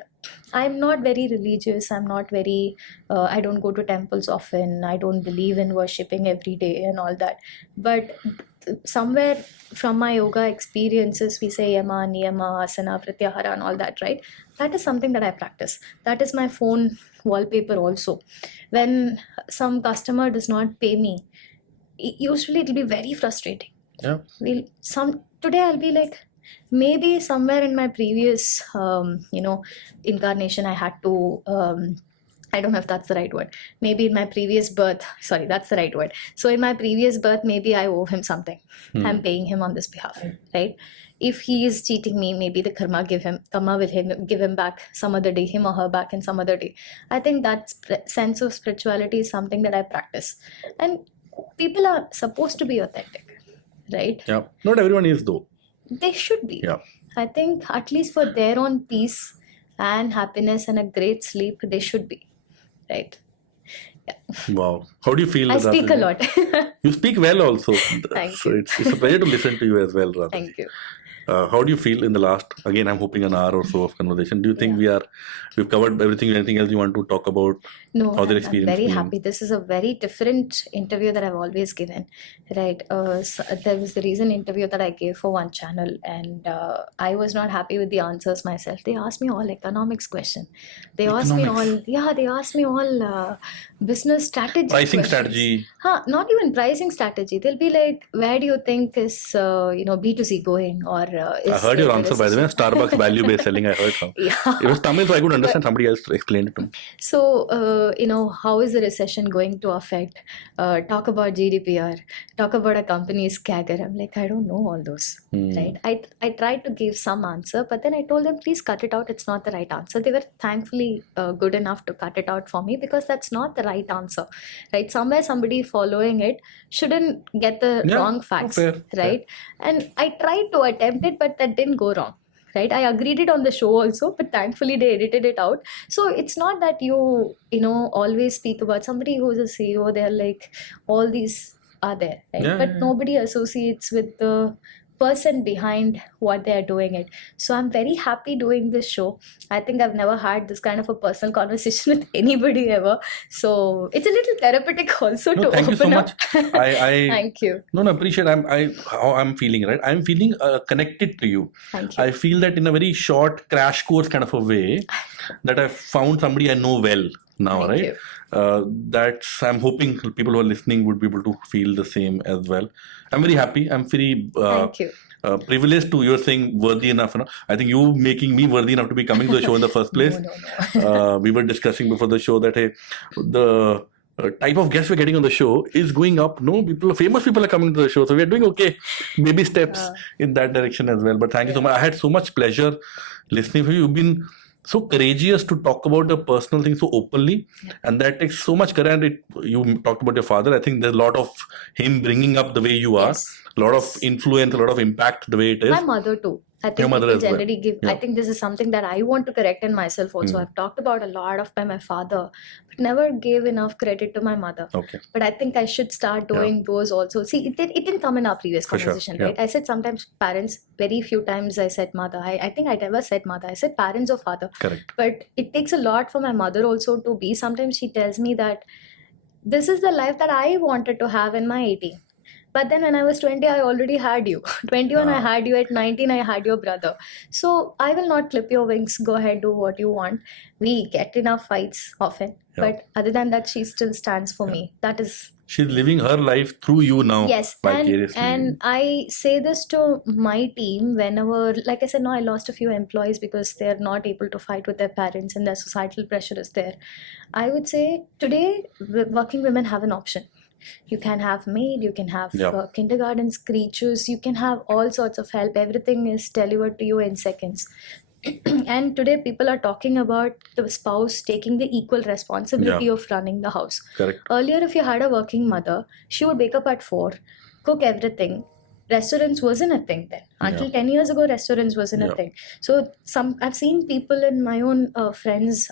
I'm not very religious. I'm not very, I don't go to temples often. I don't believe in worshipping every day and all that. But somewhere from my yoga experiences, we say yama, niyama, asana, pratyahara and all that, right? That is something that I practice. That is my phone wallpaper also. When some customer does not pay me, usually it'll be very frustrating. Yeah. Today I'll be like, maybe somewhere in my previous, incarnation, I had to, I don't know if that's the right word. Maybe in my previous birth, sorry, that's the right word. So in my previous birth, maybe I owe him something. I'm paying him on this behalf, right? If he is cheating me, maybe the karma will give him back some other day, him or her back in some other day. I think that sense of spirituality is something that I practice. And people are supposed to be authentic, right? Yeah. Not everyone is though. They should be. Yeah. I think at least for their own peace and happiness and a great sleep, they should be, right? Yeah. Wow. How do you feel? I speak a lot. You speak well also. Thank so you. It's a pleasure to listen to you as well, Radha. Thank you. How do you feel in the last, again, I'm hoping an hour or so of conversation. Do you think we've covered everything? Anything else you want to talk about? No, How their I'm experience very been? happy. This is a very different interview that I've always given, right? So there was the recent interview that I gave for one channel, and I was not happy with the answers myself. They asked me all economics question. They asked me all business strategy Pricing questions. strategy. Not even pricing strategy. They'll be like, where do you think is B2C going, or is I heard your there answer, a by the way. recession? Starbucks value-based selling, I heard some. Yeah. It was Tamil, so I could understand. Somebody else explained it to me. So, how is the recession going to affect? Talk about GDPR, talk about a company's CAGR. I'm like, I don't know all those, right? I tried to give some answer, but then I told them, please cut it out. It's not the right answer. They were thankfully good enough to cut it out for me, because that's not the right answer, right? Somewhere somebody following it shouldn't get the wrong facts, fair. right? And I tried to attempt it, but that didn't go wrong. Right, I agreed it on the show also, but thankfully they edited it out. So it's not that you always speak about somebody who's a CEO. They're like, all these are there, right? But nobody associates with the person behind what they're doing it. So I'm very happy doing this show. I think I've never had this kind of a personal conversation with anybody ever. So it's a little therapeutic also to thank open you so up. much. I Thank you. No, appreciate how I'm feeling, right? I'm feeling connected to you. Thank you. I feel that in a very short crash course kind of a way, that I found somebody I know well now, Thank right? you. I'm hoping people who are listening would be able to feel the same as well. I'm very happy. I'm very Thank you. Privileged to you're saying worthy enough. I think you making me worthy enough to be coming to the show in the first place. No. We were discussing before the show that hey, the type of guests we're getting on the show is going up. No, famous people are coming to the show, so we're doing okay. Baby steps in that direction as well. But thank you so much. I had so much pleasure listening to you. You've been so courageous to talk about the personal things so openly, and that takes so much courage. You talked about your father. I think there's a lot of him bringing up the way you are, a lot of influence, a lot of impact the way it is. My mother too. I think people generally give. I think this is something that I want to correct in myself also. I've talked about a lot of by my father, but never gave enough credit to my mother. Okay. But I think I should start doing those also. See, it didn't come in our previous conversation, right? I said sometimes parents. Very few times I said mother. I think I never said mother. I said parents or father. Correct. But it takes a lot for my mother also to be. Sometimes she tells me that this is the life that I wanted to have in my 18. But then when I was 20, I already had you. 21, I had you. At 19, I had your brother. So I will not clip your wings. Go ahead, do what you want. We get enough fights often. But other than that, she still stands for me. That is... She's living her life through you now. Yes. And I say this to my team whenever, like I said, no, I lost a few employees because they're not able to fight with their parents and their societal pressure is there. I would say today, working women have an option. You can have maid, you can have kindergarten creatures, you can have all sorts of help. Everything is delivered to you in seconds. And today people are talking about the spouse taking the equal responsibility of running the house. Correct. Earlier, if you had a working mother, she would wake up at 4, cook everything. Restaurants wasn't a thing then. Until 10 years ago, restaurants wasn't a thing. So I've seen people in my own friends,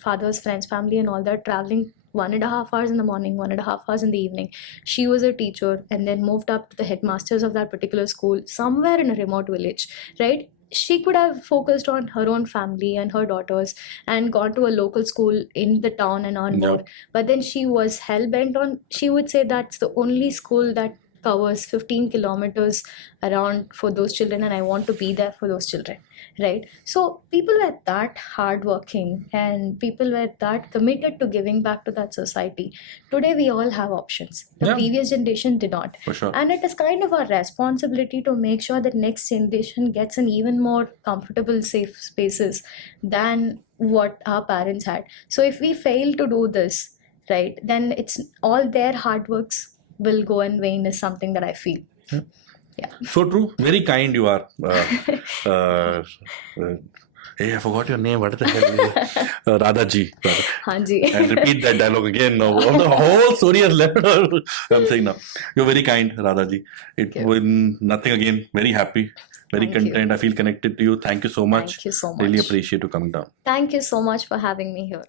father's friends, family and all that traveling 1.5 hours in the morning, 1.5 hours in the evening. She was a teacher and then moved up to the headmasters of that particular school somewhere in a remote village, right? She could have focused on her own family and her daughters and gone to a local school in the town and earn Yeah. more. But then she was hell bent on, she would say that's the only school that covers 15 kilometers around for those children, and I want to be there for those children, right? So people were that hardworking and people were that committed to giving back to that society. Today we all have options. The Yeah. previous generation did not. For sure. And it is kind of our responsibility to make sure that next generation gets an even more comfortable, safe spaces than what our parents had. So if we fail to do this, right, then it's all their hard works will go in vain is something that I feel. Yeah. So true. Very kind you are. Hey, I forgot your name. What the hell? Radha ji. Hanji. And repeat that dialogue again now. The whole story has left. I'm saying now. You're very kind, Radha ji. It you. will nothing again. Very happy. Very Thank you. content. I feel connected to you. Thank you so much. Thank you so much. Really appreciate you coming down. Thank you so much for having me here.